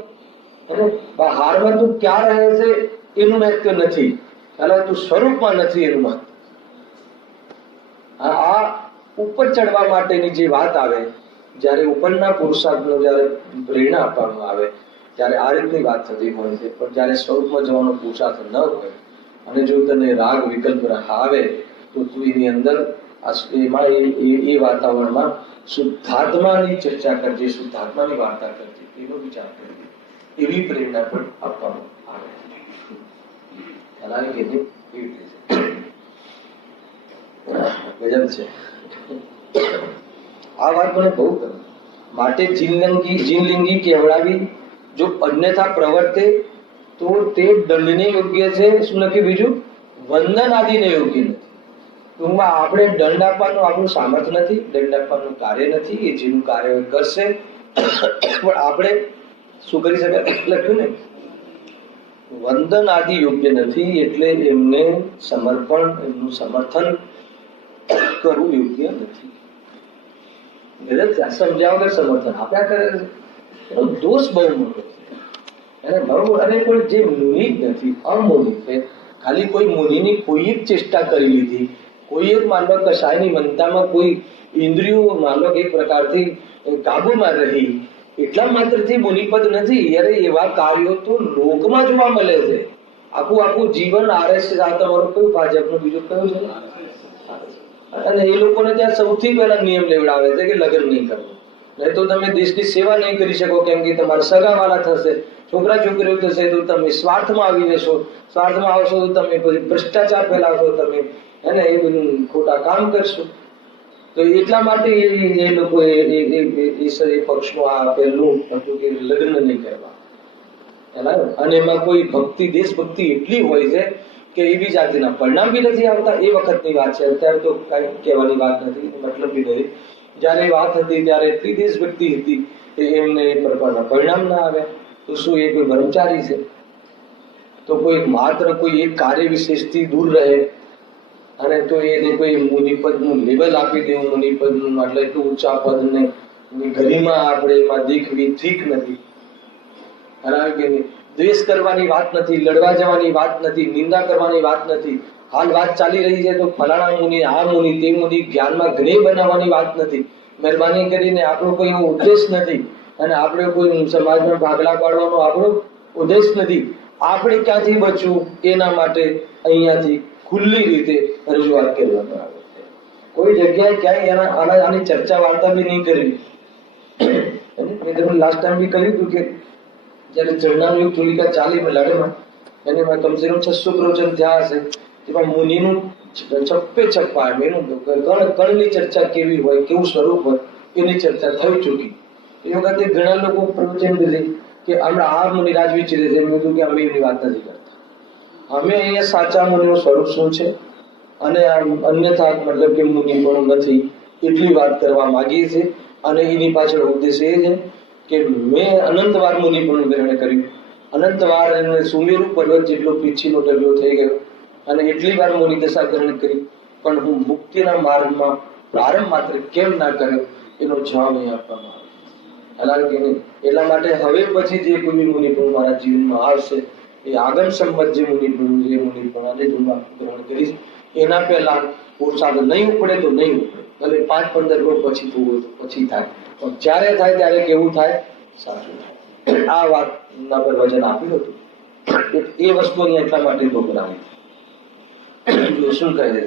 અને બહારમાં તું ક્યાં રહે છે એનું મહત્વ નથી, એટલે તું સ્વરૂપમાં નથી એનું મહત્વ. આ ઉપર ચડવા માટેની જે વાત આવે, જ્યારે ઉપરના પુરુષાર્થનો જ્યારે પ્રેરણા આપવામાં આવે ત્યારે આ રીતની વાત થતી હોય છે. પણ જ્યારે સ્વરૂપમાં જવાનો પુરુષાર્થ ન હોય અને જો તને રાગ વિકલ્પ આવે તો તું એની અંદર એમાં એ વાતાવરણમાં શુદ્ધાત્માની ચર્ચા કરજે, શુદ્ધાત્માની વાર્તા કરજે, એનો વિચાર કરજે. એવી પ્રેરણા પણ આપવામાં આવે. એવી રીતે ગજબ છે. આ વાત મને બહુ ગમે. માટે જીનલિંગી કહેવડાવી જો અન્યથા પ્રવર્તે તો તે દંડને યોગ્ય છે. શું લખ્યું બીજું? વંદન આદિને યોગ્ય નથી. ટૂંકમાં આપણે દંડ આપવાનું આપણું સામર્થ્ય નથી, દંડ આપવાનું કાર્ય નથી. એ જેનું કાર્ય કરશે. પણ આપણે શું કરી શકાય? લખ્યું ને વંદન આદિ યોગ્ય નથી, એટલે એમને સમર્પણ, એમનું સમર્થન કરવું યોગ્ય નથી. સમજ્યા વગર સમર્થન આપ્યા કરે છે, એનો દોષ બહુ મોટો છે. અને પણ જે મુનિ જ નથી, અમુનિ છે. ખાલી કોઈ મુનિની કોઈ એક ચેષ્ટા કરી લીધી, કોઈ એક માનવ કશાયની મનતામાં કોઈ ઇન્દ્રિયો માનવ એક પ્રકારથી કાબુમાં રહી, એટલા માત્રથી મુનિપદ નથી. અરે એવા કાર્યો તો લોકમાં જોવા મળે છે. આખું જીવન RSS આ તમારું કયું ભાજપનું બીજું કયું છે? અને એ લોકોને ત્યાં સૌથી પહેલા નિયમ લેવડાવે છે કે લગ્ન નહીં કરવું, નહીં તો તમે દેશની સેવા નહીં કરી શકો, કેમ કે તમારા સગાવાળા થશે, છોકરા છોકરીઓ થશે તો તમે સ્વાર્થમાં આવી જશો, સ્વાર્થમાં આવશો તો તમે પછી ભ્રષ્ટાચાર ફેલાવશો, તમે એને એ બધું ખોટા કામ કરશો. તો એટલા માટે એ લોકો એ પક્ષનું આ પહેલું હતું કે લગ્ન નહીં કરવા. અને એમાં કોઈ ભક્તિ, દેશભક્તિ એટલી હોય છે કે એવી જાતિના પરિણામ બી નથી આવતા. એ વખતની વાત છે, અત્યારે તો કઈ કહેવાની વાત નથી, મતલબ બી નથી. જયારે વાત હતી ત્યારે એટલી દેશભક્તિ હતી કે એમને એ પ્રકારના પરિણામ ના આવે. તો શું એ કોઈ બ્રહ્મચારી છે? તો કોઈ માત્ર કોઈ એક કાર્ય વિશેષથી દૂર રહે અને તો એને કોઈ મુનિપદનું લેવલ આપી દેવું, મુનિપદનું એટલે એટલું ઊંચા પદને એની ગરિમા આપણે એમાં દીખવી ઠીક નથી. બરાબર કે નહીં? દ્વેષ કરવાની વાત નથી, લડવા જવાની વાત નથી, નિંદા કરવાની વાત નથી. હાલ વાત ચાલી રહી છે તો ફલાણા મુનિ, આ મુનિ, તે મુનિ, જ્ઞાનમાં જ્ઞેય બનાવવાની વાત નથી. મહેરબાની કરીને આપણો કોઈ એવો ઉદ્દેશ નથી અને આપણે કોઈ સમાજમાં ભાગલા પાડવાનો આપણો ઉદ્દેશ નથી. આપણે ક્યાંથી બચવું એના માટે અહીંયાથી ખુલ્લી રીતે રજૂઆત કરવામાં આવે છે. કોઈ જગ્યાએ ક્યાંય આની ચર્ચા વાર્તા બી નહીં કરવી. મેં તમને લાસ્ટ ટાઈમ બી કહ્યું હતું કે જયારે ચરણાનું યુગ ચોલિકા ચાલી લડેમાં એને કમસે કમ 600 પ્રવચન થયા હશે. તેમાં મુનિનું છપ્પે છપ્પા એનું કણની ચર્ચા કેવી હોય, કેવું સ્વરૂપ હોય એની ચર્ચા થઈ ચૂકી. એ વખતે ઘણા લોકો પ્રવચન દીધી કે હમણાં આ મુનિ રાજ વિચરે છે. મેં કીધું કે અમે એની વાત નથી કરતા. અમે અહીંયા સાચા મુનિનું સ્વરૂપ શું છે અને અન્યથા મતલબ કે મુનિ પણ નથી એટલી વાત કરવા માંગીએ છીએ. અને એની પાછળ ઉદ્દેશ એ છે કે મેં અનંતવાર મુનિ પણ ગ્રહણ કર્યું, અનંતવાર એને સુમેરુ પર્વત જેટલો પીછીનો ડગલો થઈ ગયો અને એટલી વાર મુનિ દશા ગ્રહણ કરી, પણ હું મુક્તિના માર્ગમાં પ્રારંભ માત્ર કેમ ના કર્યો એનો જવાબ અહીં આપવામાં આવે કે નહીં. એટલા માટે હવે પછી જે કોઈ મુનિ પણ મારા જીવનમાં આવશે એ આગમ સંમત જે મુનિ પણ જે મુનિ પણ આજે હું ગ્રહણ કરીશ. એના પહેલા પુરુષાર્થ નહીં ઉપડે તો નહીં ઉપડે, ભલે 5-15 વર્ષ પછી થવું હોય તો પછી થાય, પણ જ્યારે થાય ત્યારે કેવું થાય? સાચું થાય. આ વાતના પર વચન આપ્યું હતું. એ વસ્તુ અહીંયા એટલા માટે દોહરાવી. શું કહે છે?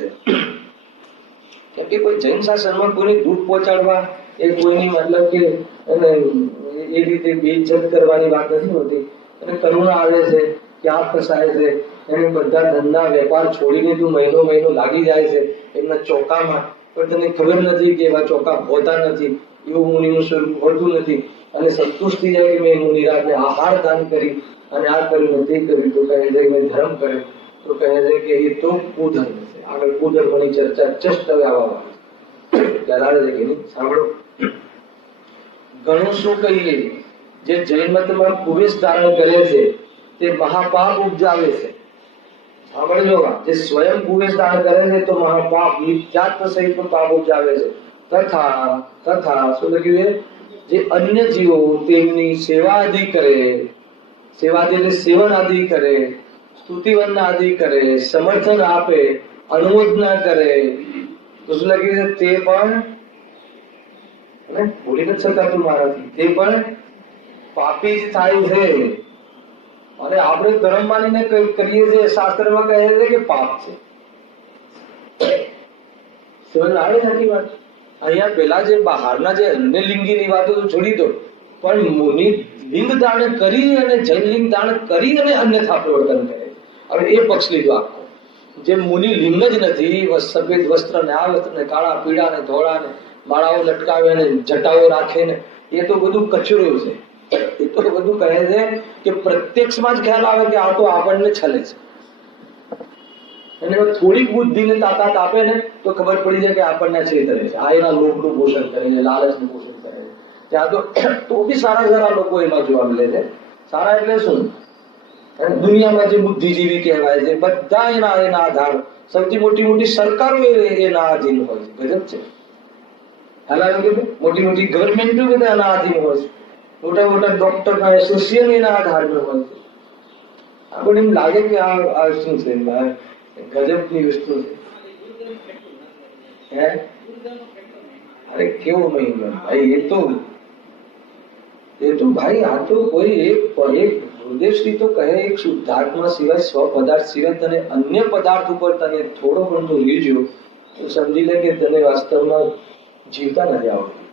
કેમ કે કોઈ જૈન શાસનમાં કોઈને દુઃખ પહોંચાડવા એ કોઈની મતલબ કે એ રીતે બેઇજ્જત કરવાની વાત નથી હોતી. અને કરુણા આવે છે, ક્યાં ફસાય છે, એને બધા ધંધા વેપાર છોડીને તું મહિનો લાગી જાય છે એમના ચોકામાં, પણ તને ખબર નથી કે એવા ચોકા હોતા નથી, એવું મુનિનું સ્વરૂપ હોતું નથી. અને સંતુષ્ટ થઈ જાય કે મેં મુનિરાજને આહાર દાન કરી અને આ કર્યું તે કર્યું, તો કહે છે મેં ધર્મ કર્યો, તો કહે છે કે એ તો કુધર્મ છે. આગળ કુધર્મની ચર્ચા જસ્ટ હવે આવવા ખ્યાલ છે કે નહીં? સાંભળો, ઘણું શું કહીએ, જે જૈન મતમાં કુવેશ ધારણ કરે છે તે મહાપાપ ઉપજાવે છે. સાંભળજો, જે સ્વયં કુવેશ ધારણ કરે છે તો મહાપાપ મિથ્યાત્વ સહિત પાપ ઉપજાવે છે. તથા શું લખ્યું છે? જે અન્ય જીવો તેમની સેવા આદિ કરે, સેવા એટલે સેવન આદિ કરે, સ્તુતિવંદન આદિ કરે, સમર્થન આપે, અનુમોદના કરે, તો શું લખ્યું છે? તે પણ ભૂલી નથી શકાતું મારાથી, તે પણ પાપી જ થાય છે. અને આપણે ધર્મ માનીને કરીએ છીએ, શાસ્ત્રમાં કહે છે કે પાપ છે. સમજ આવે નથી વાત? અહીંયા પેલા જે બહારના જે અન્ય લિંગીની વાતો તો છોડી દો, પણ મુનિ લિંગ દાન કરી અને જૈન લિંગ દાન કરી અને અન્યથા પ્રવર્તન કરે. હવે એ પક્ષ લીધો આખો. જે મુનિ લિંગ જ નથી, સફેદ વસ્ત્ર ને આ વસ્ત્ર ને કાળા પીળા ને ધોળા ને માળાઓ લટકાવે ને જટાઓ રાખે ને, એ તો બધું કચરો છે. એ તો બધું કહે છે કે પ્રત્યક્ષમાં જ ખ્યાલ આવે કે આ તો આપણને છલે છે. અને થોડીક બુદ્ધિને તાકાત આપે ને તો ખબર પડી જાય કે આપણને છેતરે છે. આ એના લોભનું પોષણ કરે છે, લાલચનું પોષણ કરે છે. ત્યાં તો બી સારા લોકો એમાં જોવા મળે છે. સારા એટલે શું? દુનિયામાં જે બુદ્ધિજીવી કહેવાય છે બધા એના આધાર, સૌથી મોટી સરકારો એના આધીન હોય છે. ગજબ છે. મોટી ગવર્મેન્ટો બધા એના આધીન હોય છે. મોટા ડોક્ટરના એસોસિએશન એના આધારમાં હોય છે. આપણને એમ લાગે કે આ શું છે, ગજબની વસ્તુ છે. અરે કેવો મહિમા ભાઈ! એ તો ભાઈ આ તો કોઈ એક હૃદયશ્રી તો કહે, એક શુદ્ધાત્મા સિવાય સ્વ પદાર્થ સિવાય તને અન્ય પદાર્થ ઉપર તને થોડો પણ તો લીજો તો સમજી લે કે તને વાસ્તવમાં જીવતા નથી આવડતું.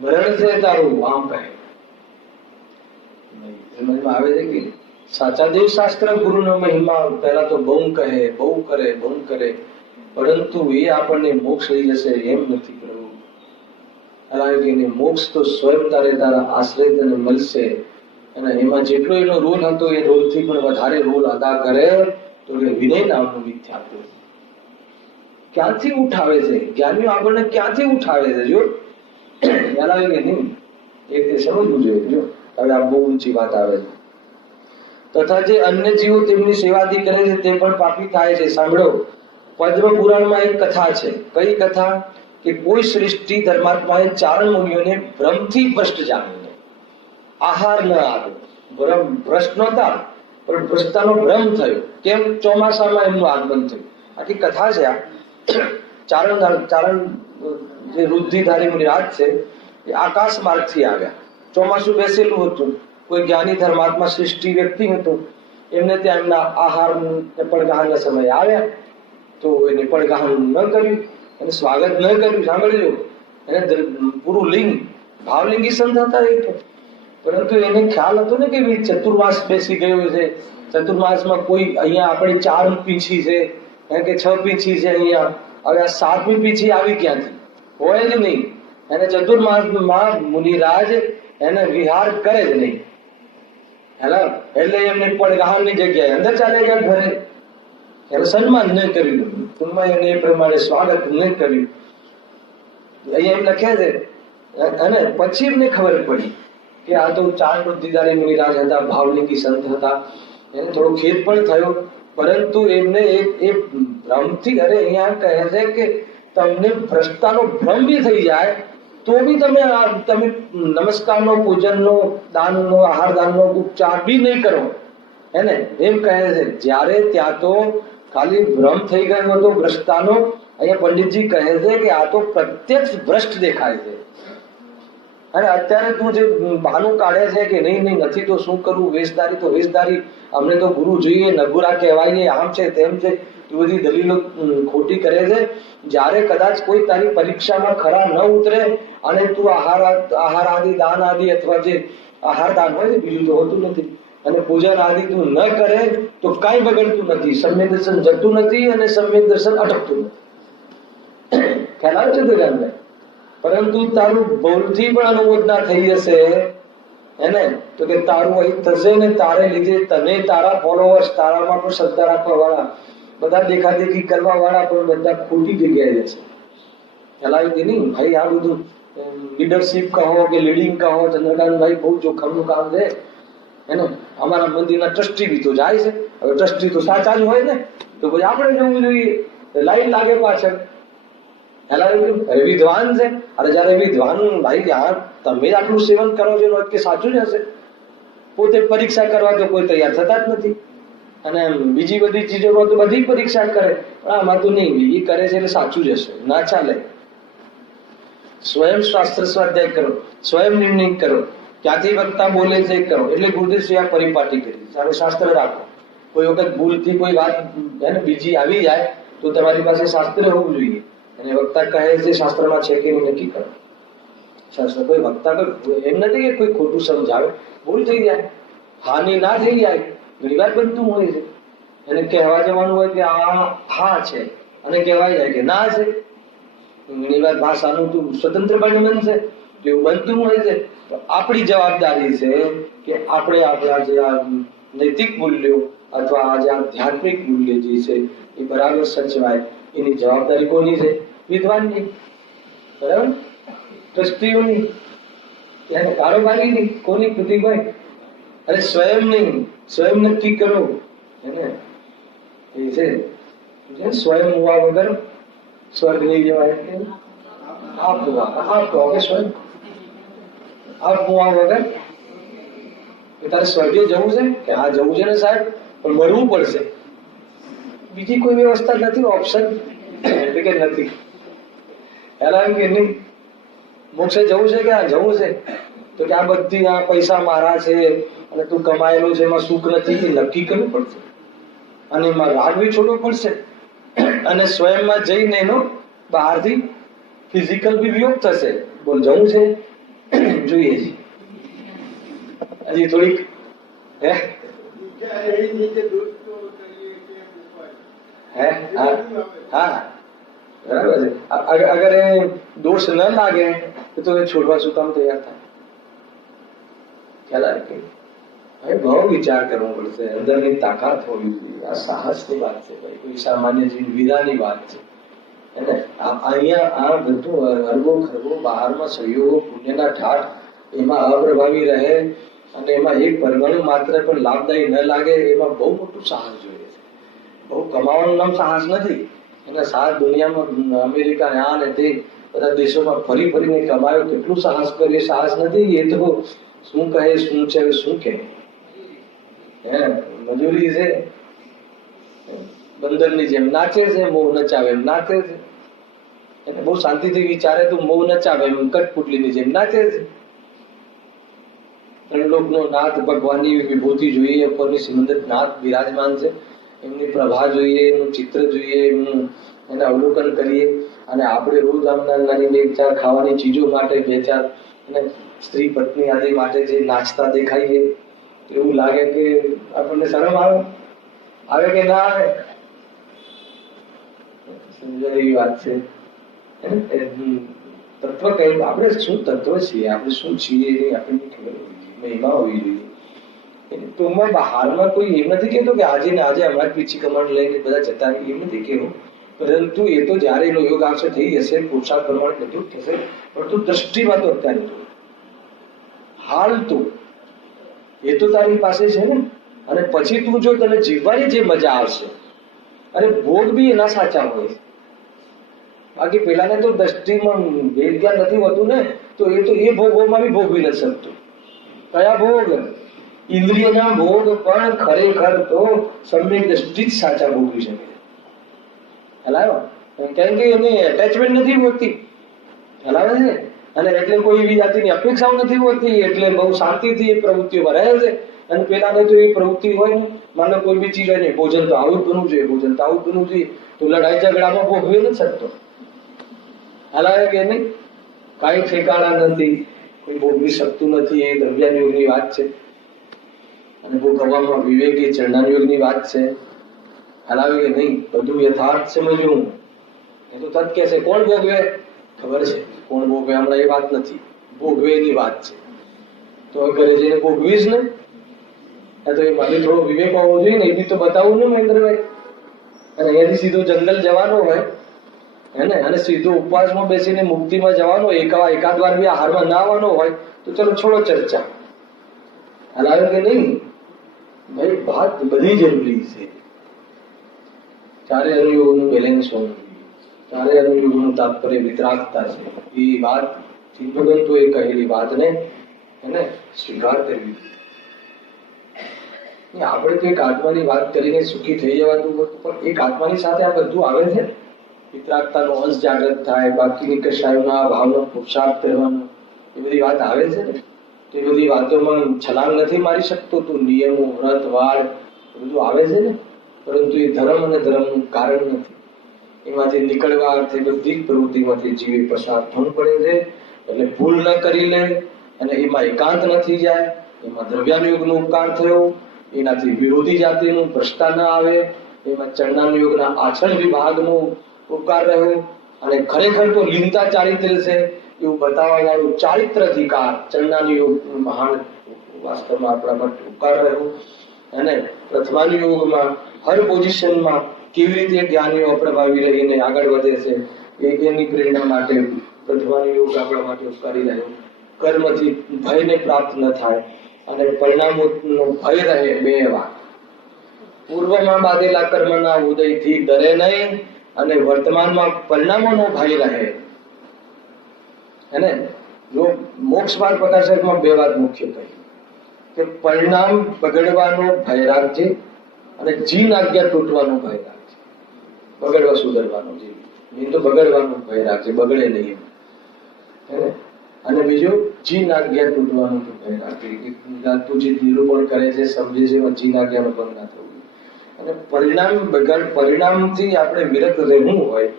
મરણ છે તારું, આમ કહે. સમજમાં આવે છે કે સાચા દેવ શાસ્ત્ર ગુરુનો મહિમા પહેલા તો બહુ કહે, બહુ કરે, પરંતુ એ આપણને મોક્ષ લઈ જશે એમ નથી કરવું. કારણ મોક્ષ તો સ્વયં તારા આશ્રય તને મળશે. અને એમાં જેટલો એનો રોલ હતો એ રોલથી પણ વધારે રોલ અદા કરે તો વિનય નામનું મિથ્યાત્વ ક્યાંથી ઉઠાવે છે? જ્ઞાનીઓ આપણને ક્યાંથી ઉઠાવે છે? જો ખ્યાલ આવે કે નહીં એ તે સમજવું જોઈએ. જો હવે આ બહુ ઊંચી વાત આવે છે. તથા જે અન્ય જીવો તેમની સેવાદી કરે છે તે પણ પાપી થાય છે. સાંભળો, પદ્મ પુરાણમાં એક કથા છે. કઈ કથા? કે કોઈ સૃષ્ટિ ધર્માત્માએ ચારણ મુનિઓને ભ્રમથી ભ્રષ્ટ જાણીને આહાર ન આપ્યો. ભ્રષ્ટ નહોતા પણ ભ્રષ્ટતાનો ભ્રમ થયો. કેમ? ચોમાસામાં એમનું આગમન થયું. આખી કથા છે આ. ચારણ જે રુદ્ધિધારી મુનિરાજ છે એ આકાશ માર્ગથી આવ્યા. ચોમાસું બેસેલું હતું. કોઈ જ્ઞાની ધર્માત્મા સૃષ્ટિ વ્યક્તિ હતું, એમને ત્યાં એમના આહાર પડગાહના સમયે આવ્યા તો એને પડગાહ ન કર્યું, એને સ્વાગત ન કર્યું. સાંભળજો, એને પૂરું લિંગ ભાવલિંગી સંત હતા એ તો. પરંતુ એને ખ્યાલ હતો ને કે ચતુર્માસ બેસી ગયો છે. ચતુર્માસમાં કોઈ અહીંયા આપણી 4 પીંછી છે કે 6 પીંછી છે અહીંયા. હવે આ 7મી પીંછી આવી ક્યાંથી? હોય જ નહીં. એને ચતુર્માસમાં મુનિરાજ એને વિહાર કરે જ નહીં. એટલે એમને પડગાહની જગ્યાએ અંદર ચાલે ગયા ઘરે. એને સન્માન ન કર્યું, ટૂંકમાં એને એ પ્રમાણે સ્વાગત ન કર્યું. અહીંયા એમ લખે છે. અને પછી એમને ખબર પડી કે આ તો ચારણ રુદ્ધિધારી મુનિરાજ હતા, ભાવલિંગી સંત હતા. એને થોડો ખેદ પણ થયો, પરંતુ એમને એ ભ્રમથી, અરે અહીંયા કહે છે કે તમને ભ્રષ્ટતાનો ભ્રમ બી થઈ જાય તો બી તમે નમસ્કારનો, પૂજનનો, દાનનો, આહાર દાનનો ઉપચાર બી નહીં કરો. એને એમ કહે છે. જ્યારે ત્યાં તો ખાલી ભ્રમ થઈ ગયો હતો ભ્રષ્ટતાનો. અહીંયા પંડિતજી કહે છે કે આ તો પ્રત્યક્ષ ભ્રષ્ટ દેખાય છે. અને અત્યારે તું જે બહાનું કાઢે છે કે નહીં નથી તો શું કરવું, વેશધારી તો વેશધારી, અમને તો ગુરુ જોઈએ, નગુરા કહેવાય, આમ છે તેમ છે, એ બધી દલીલો ખોટી કરે છે. જ્યારે કદાચ કોઈ તારી પરીક્ષામાં ખરા ન ઉતરે અને તું આહાર આદિ, દાન આદિ, અથવા જે આહાર દાન હોય ને, બીજું તો હોતું નથી, અને પૂજન આદિ તું ન કરે તો કાંઈ બગડતું નથી. સમ્યક દર્શન જતું નથી અને સમ્યક દર્શન અટકતું નથી. ખ્યાલ આવે છે ધ્યાન? પરંતુ તારું ભૂલથી પણ અનુમોદના થઈ જશે એને તો કે તારું અહીં થશે ને તારે લીધે તને, તારા ફોલોવર્સ, તારામાં પણ શ્રદ્ધા રાખવા વાળા, બધા દેખાદેખી કરવા વાળા પણ બધા ખોટી જગ્યાએ જશે. ખ્યાલ આવી કે નહીં ભાઈ? આ બધું લીડરશીપ કહો કે લીડિંગ કહો, ચંદ્રકાંતભાઈ બહુ જોખમનું કામ છે એને. અમારા મંદિરના ટ્રસ્ટી બી તો જાય છે. હવે ટ્રસ્ટી તો સાચા જ હોય ને, તો પછી આપણે જવું જોઈએ. લાઈન લાગે પાછળ. વિદ્વાન છે. અરે જયારે વિદ્વાન ભાઈ, તમે જ આટલું સેવન કરો છો કે સાચું જ હશે. પોતે પરીક્ષા કરવા તો કોઈ તૈયાર થતા જ નથી. અને બીજી બધી ચીજોમાં તો બધી પરીક્ષા કરે, પણ આમાં તો નહીં. એ કરે છે એટલે સાચું જ હશે, ના ચાલે. સ્વયં શાસ્ત્ર સ્વાધ્યાય કરો, સ્વયં નિર્ણય કરો, ક્યાંથી વક્તા બોલે છે કરો. એટલે ગુરુદેવશ્રી આ પરિપાટી કરી. સારું શાસ્ત્ર રાખો. કોઈ વખત ભૂલથી કોઈ વાત બીજી આવી જાય તો તમારી પાસે શાસ્ત્ર હોવું જોઈએ. અને વક્તા કહે છે શાસ્ત્રમાં છે કે નહીં નક્કી કરો. શાસ્ત્ર કોઈ વક્તા એમ નથી કે કોઈ ખોટું સમજાવે, ભૂલ થઈ જાય, હાનિ ના થઈ જાય, ઘણી વાર બનતું હોય છે. એને કહેવા જવાનું હોય કે આ હા છે અને કહેવાય જાય કે ના છે. ઘણી વાર ભાષાનું તું સ્વતંત્ર બનશે, એવું બનતું હોય છે. તો આપણી જવાબદારી છે કે આપણે આપણા જે આ નૈતિક મૂલ્યો અથવા આ જે આધ્યાત્મિક મૂલ્ય જે છે એ બરાબર સચવાય. એની જવાબદારી કોની છે? વિદ્વાનની. બરાબર? ટ્રસ્ટીઓની, કારોબારીની. કોની? પ્રતિભાઈ. અરે સ્વયં નહીં, સ્વયં નક્કી કરો એને. એ છે સ્વયં હોવા વગર સ્વર્ગ નહીં જવાય. આપ કે સ્વયં આપ હોવા વગર તારે સ્વર્ગે જવું છે કે હા જવું છે ને સાહેબ, પણ મરવું પડશે. બીજી કોઈ વ્યવસ્થા નથી, ઓપ્શન એટલે કે નથી. હેરાન કે નહીં? મોક્ષે જવું છે કે આ જવું છે તો કે આ બધી આ પૈસા મારા છે અને તું કમાયેલું છે, એમાં સુખ નથી, એ નક્કી કરવું પડશે. અને એમાં રાગ બી છોડવો પડશે. અને સ્વયંમાં જઈને એનો બહારથી ફિઝિકલ બી વિયોગ થશે. બોલ જવું છે? જોઈએ છે હજી થોડીક હે હા બરાબર છે. અગર એ દોષ ન લાગે તો એ છોડવા શું કામ તૈયાર થાય? ખ્યાલ આવે કે બહુ વિચાર કરવો પડશે, અંદરની તાકાત હોવી જોઈએ. આ સાહસની વાત છે ભાઈ, કોઈ સામાન્ય વીરાની વાત છે. એને અહીંયા આ બધું અરબો ખરબો બહારમાં સંયોગો પુણ્યના ઠાઠ એમાં અપ્રભાવી રહે અને એમાં એક પરમાણુ માત્ર પણ લાભદાયી ન લાગે, એમાં બહુ મોટું સાહસ જોઈએ છે. બહુ કમાવાનું નામ સાહસ નથી. અને સાહસ દુનિયામાં અમેરિકા આ ને તે બધા દેશોમાં ફરી ફરીને કમાયો, કેટલું સાહસ કર્યું. એ સાહસ નથી, એ તો શું કહે, શું છે, શું કહે, હે મજૂરી છે. બંદરની જેમ નાચે છે, મોહ નચાવે એમ નાચે છે. એને બહુ શાંતિથી વિચારે તો મોહ નચાવે એમ કઠપુટલીની જેમ નાચે છે. ત્રણલોકનો નાથ, ભગવાનની વિભૂતિ જોઈએ, ઉપરની સિમંદર નાથ બિરાજમાન છે, એમની પ્રભા જોઈએ, એમનું ચિત્ર જોઈએ, એમનું એને અવલોકન કરીએ. અને આપણે રોજ આમ નાની બે ચાર ખાવાની ચીજો માટે, બે ચાર અને સ્ત્રી પત્ની આદિ માટે જે નાચતા દેખાઈએ, એવું લાગે કે આપણને શરમ આવે કે ના આવે? સમજાય એવી વાત છે. તત્વ કઈ, આપણે શું તત્વ છીએ, આપણે શું છીએ એની આપણને ખબર હોવી જોઈએ, મહિમા હોવી જોઈએ. તો બહારમાં કોઈ એમ નથી કહેતો કે આજે ને આજે હમણાં પીછી કમાન્ડ લઈને બધા જતા રહી, એમ નથી કહેવું. પરંતુ એ તો જયારે એનો યોગ આવશે થઈ જશે, પુરુષાર્થ પ્રમાણે બધું થશે. પરંતુ દ્રષ્ટિમાં તો અત્યારે તો હાલ તો એ તો તારી પાસે છે ને. અને પછી તું જો તને જીવવાની જે મજા આવશે, અરે ભોગ બી એના સાચા હોય. બાકી પેલાને તો દ્રષ્ટિમાં ભેદ જ્ઞાન નથી હોતું ને, તો એ ભોગોમાં બી ભોગવી નથી શકતો. કયા ભોગ? ઇન્દ્રિયના ભોગ પણ ખરેખર તો સમ્યક દ્રષ્ટિ જ સાચા ભોગવી શકે. હલાવો, કારણ કે એની એટેચમેન્ટ નથી હોતી, હલાવે છે. અને એટલે કોઈ એવી જાતિની અપેક્ષાઓ નથી હોતી, એટલે બહુ શાંતિથી એ પ્રવૃત્તિઓમાં રહે છે. અને પેલાને તો એ પ્રવૃત્તિ હોય ને, માનો કોઈ બી ચીજ હોય ને, ભોજન તો આવું જ બનવું જોઈએ, ભોજન તો આવું જ બનવું જોઈએ, તો લડાઈ ઝઘડામાં ભોગવી નથી શકતો. હલાવે કે નહીં? કાંઈ ઠેકાણા નથી, કોઈ ભોગવી શકતું નથી. એ દ્રવ્યાન યોગની વાત છે. અને ભોગવવામાં વિવેકી ચરણાન યોગની વાત છે. હલાવે કે નહીં? બધું યથાર્થ સમજવું. એ તો તત કે છે, કોણ ભોગવે? ખબર છે કોણ ભોગવે, હમણાં એ વાત નથી, ભોગવે એની વાત છે. તો ઘરે જઈને ભોગવીશ ને, તો એ મારે થોડો વિવેક હોવો જોઈએ ને, એ બી તો બતાવવું ને મહેન્દ્રભાઈ. અને અહીંયાથી સીધો જંગલ જવાનો હોય હેને, અને સીધો ઉપવાસમાં બેસીને મુક્તિમાં જવાનો, એકાદ વાર બી આહારમાં ના આવવાનો હોય, તો ચલો છોડો ચર્ચા. હલાવે કે નહીં? ભાઈ વાત બધી જરૂરી છે. ચારે અનુયોગોનું બેલેન્સ હોવું જોઈએ. ચારે અનુયોગોનું તાત્પર્ય વિતરાગતા છે. એ વાત ચિંતભગંતો એ કહેલી વાતને એને સ્વીકાર કરવી. આપણે તો એક આત્માની વાત કરીને સુખી થઈ જવાતું હતું, પણ એક આત્માની સાથે આ બધું આવે છે. વિતરાગતાનો અંશ જાગૃત થાય, બાકીની કશાયોના ભાવનો પુરુષાર્થ કરવાનો, એ બધી વાત આવે છે ને. એ બધી વાતોમાં છલાંગ નથી મારી શકતો તું. નિયમો, વ્રત, વાળ બધું આવે છે ને, પરંતુ એ ધર્મ અને ધર્મનું કારણ નથી. એમાંથી નીકળવા અર્થે બધી જ પ્રવૃત્તિમાંથી જીવે પસાર થવું પડે છે. એટલે ભૂલ ન કરી લે, અને એમાં એકાંત નથી જાય, એમાં દ્રવ્યાન યોગનો ઉપકાર થયો, એનાથી વિરોધી જાતિનું ભ્રષ્ટા ન આવે, એમાં ચરણાન યોગના આચરણ વિભાગનો ઉપકાર રહ્યો. અને ખરેખર તો લીનતા ચારિત્ર્ય છે એવું બતાવવા વાળું ચારિત્ર અધિકાર ચરણાન યોગ મહાન વાસ્તવમાં આપણા માટે ઉપકાર રહ્યો. અને પ્રથમાન યોગમાં હર પોઝિશનમાં કેવી રીતે જ્ઞાનીઓ અપ્રભાવી રહીને આગળ વધે છે, એની પ્રેરણા માટે પ્રથમાન યોગ આપણા માટે ઉપકારી રહ્યો. કર્મથી ભયને પ્રાપ્ત ન થાય અને પરિણામોનો ભય રહે. બે વાત, પૂર્વમાં બાંધેલા કર્મના ઉદયથી ડરે નહીં, અને વર્તમાનમાં પરિણામોનો ભય રહે. અને જો મોક્ષ માર્ગ પ્રકાશકમાં બે વાત મુખ્ય કહી કે પરિણામ બગડવાનો ભય રાખજે, અને જીન આજ્ઞા તૂટવાનો ભય રાખજે. બગડવા સુધરવાનો જીન તો બગડવાનો ભય રાખજે, બગડે નહીં. અને બીજું જીન આજ્ઞા તૂટવાનો ભય રાખજે. તું જે નિરૂપણ કરે છે, સમજે છે, એમાં જીન આજ્ઞાનો ભંગ ના થવો. અને પરિણામથી આપણે વિરત રહેવું હોય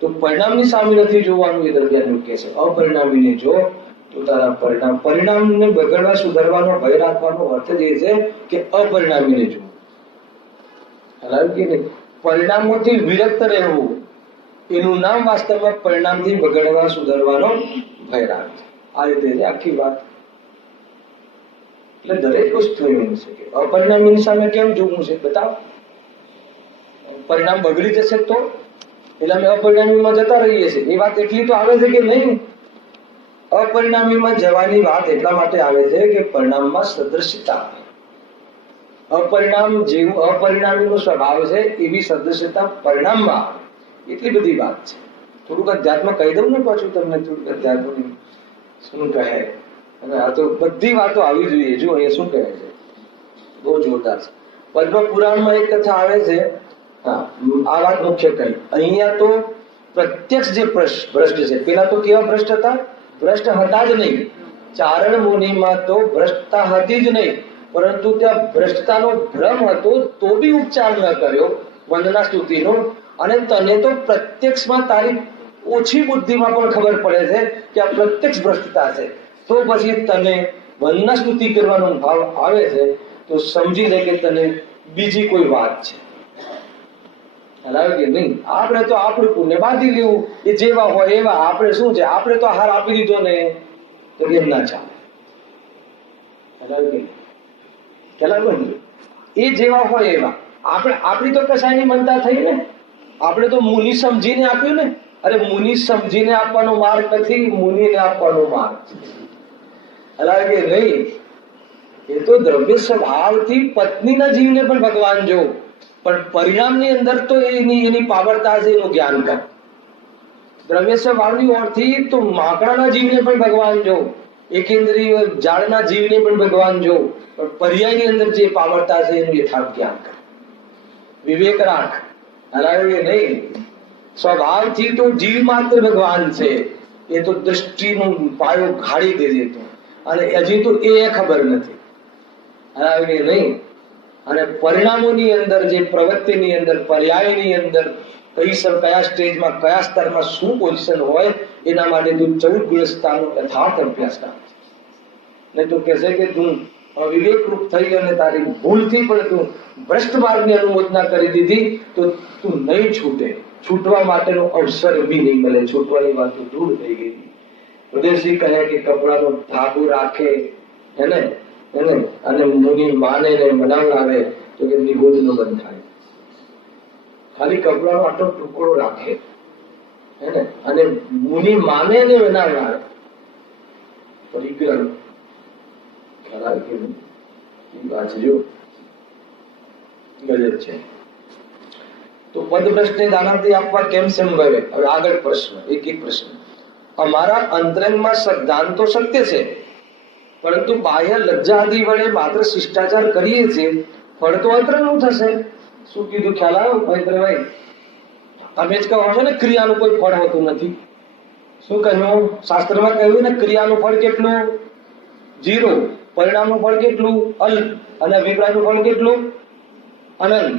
તો પરિણામની સામે નથી જોવાનું. એ દ્રવ્યાન યોગ કહે છે અપરિણામીને જો તો તારા પરિણામને બગડવા સુધારવાનો ભય રાખવાનો અર્થ જ એ છે કે અપરિણામીને જો. હલાવ્યું કે નહીં? પરિણામોથી વિરક્ત રહેવું એનું નામ વાસ્તવમાં પરિણામથી બગડવા સુધારવાનો ભય રાખે. આ રીતે છે આખી વાત. એટલે દરેક વસ્તુ એમ છે કે અપરિણામીની સામે કેમ જોવું છે, બતાવો. પરિણામ બગડી જશે તો એટલે અમે અપરિણામીમાં જતા રહીએ છીએ. એ વાત એટલી તો આવે છે કે નહીં? અપરિણામીમાં જવાની વાત એટલા માટે આવે છે કે પરિણામમાં સદૃશ્યતા, અપરિણામ જેવું અપરિણામીનો સ્વભાવ છે એવી સદૃશ્યતા પરિણામમાં આવે. એટલી બધી વાત છે. થોડુંક અધ્યાત્મ કહી દઉં ને પાછું તમને, થોડુંક અધ્યાત્મ શું કહે, અને આ તો બધી વાતો આવી જોઈએ. જો અહીંયા શું કહે છે, બહુ જોરદાર છે. પદ્મ પુરાણમાં એક કથા આવે છે. હા, આ વાત મુખ્ય કહી. અહીંયા તો પ્રત્યક્ષ જે ભ્રષ્ટ છે, પેલા તો કેવા ભ્રષ્ટ હતા? ભ્રષ્ટ હતા જ નહીં. ચારણ મુનિમાં તો ભ્રષ્ટતા હતી જ નહીં, પરંતુ ત્યાં ભ્રષ્ટતાનો ભ્રમ હતો તો બી ઉપચાર ન કર્યો વંદના સ્તુતિનો. અને તને તો પ્રત્યક્ષમાં તારી ઓછી બુદ્ધિમાં પણ ખબર પડે છે કે આ પ્રત્યક્ષ ભ્રષ્ટતા છે, તો પછી તને વંદના સ્તુતિ કરવાનો ભાવ આવે છે તો સમજી લે કે તને બીજી કોઈ વાત છે. હલાવે કે નહીં? આપણે તો આપણું પુણ્ય બાંધી લેવું, એ જેવા હોય એવા. આપણે શું છે, આપણે તો હાર આપી દીધો ને તો એમ ના ચાલે. હલાવે કે ખ્યાલ એ જેવા હોય એવા. આપણી તો કશાયની મનતા થઈ ને. આપણે તો મુનિ સમજીને આપ્યું ને. અરે મુનિ સમજીને આપવાનો માર્ગ નથી, મુનિને આપવાનો માર્ગ છે. હલાવે કે નહીં? એ તો દ્રવ્ય સ્વભાવથી પત્નીના જીવને પણ ભગવાન જો, પણ પરિણામની અંદર તો એની પાવરતા છે, એનું જ્ઞાન કર. દ્રવ્ય સ્વભાવની ઓળથી તો માકડાના જીવને પણ ભગવાન જો, એકેન્દ્રીય ઝાડના જીવને પણ ભગવાન જો, પણ પર્યાયની અંદર જે પાવરતા છે એનું યથાર્થ જ્ઞાન કર. વિવેક રાખ. હલાવે કે નહીં? સ્વભાવથી તો જીવ માત્ર ભગવાન છે. એ તો દ્રષ્ટિનો પાયો ઘાડી દે દેતો, અને હજી તો એ ખબર નથી. હલાવે કે નહીં? અને પરિણામોની અંદર, જે પ્રવૃત્તિની અંદર, પર્યાયની અંદર કયા સ્ટેજમાં, કયા સ્તરમાં શું પોઝિશન હોય, એના માટે તું 14 ગુણસ્થાનો યથાર્થ અભ્યાસ કર. ને તું કહેશે કે તું વિવેકરૂપ થઈ અને તારી ભૂલથી પણ તું ભ્રષ્ટ માર્ગની અનુમોદના કરી દીધી તો તું નહીં છૂટે. છૂટવા માટેનો અવસર બી નહીં મળે. છૂટવાની વાત દૂર થઈ ગઈ. ઉદયસિંહ કહે કે કપડાનો ધાગો રાખે એને અને મુનિ માને ને મનાવડાવે તો કે નિગોદ નો બંધ થાય. ખાલી કપડાનો આટલો ટુકડો રાખે અને મુનિ માને ને મનાવડાવે પરિગ્રહ. ખ્યાલ કે વાત જો ગજબ છે. તો પદભ્રષ્ટને દાનાથી આપવા કેમ સંભવે? હવે આગળ પ્રશ્ન, એક પ્રશ્ન. અમારા અંતરંગમાં શ્રદ્ધાન તો સત્ય છે, પરંતુ બાહ્ય લજ્જા આદિ વડે માત્ર શિષ્ટાચાર કરીએ છીએ, ફળ તો અંતરંગનું થશે. શું કીધું? ખ્યાલ આવ્યો ભાઈ? તમે જ કહો છો ને ક્રિયાનું કોઈ ફળ હોતું નથી. શું કહ્યું? શાસ્ત્રમાં કહ્યું ને ક્રિયાનું ફળ કેટલું? 0. પરિણામનું ફળ કેટલું? અલ્પ. અને અભિપ્રાયનું ફળ કેટલું? અનંત.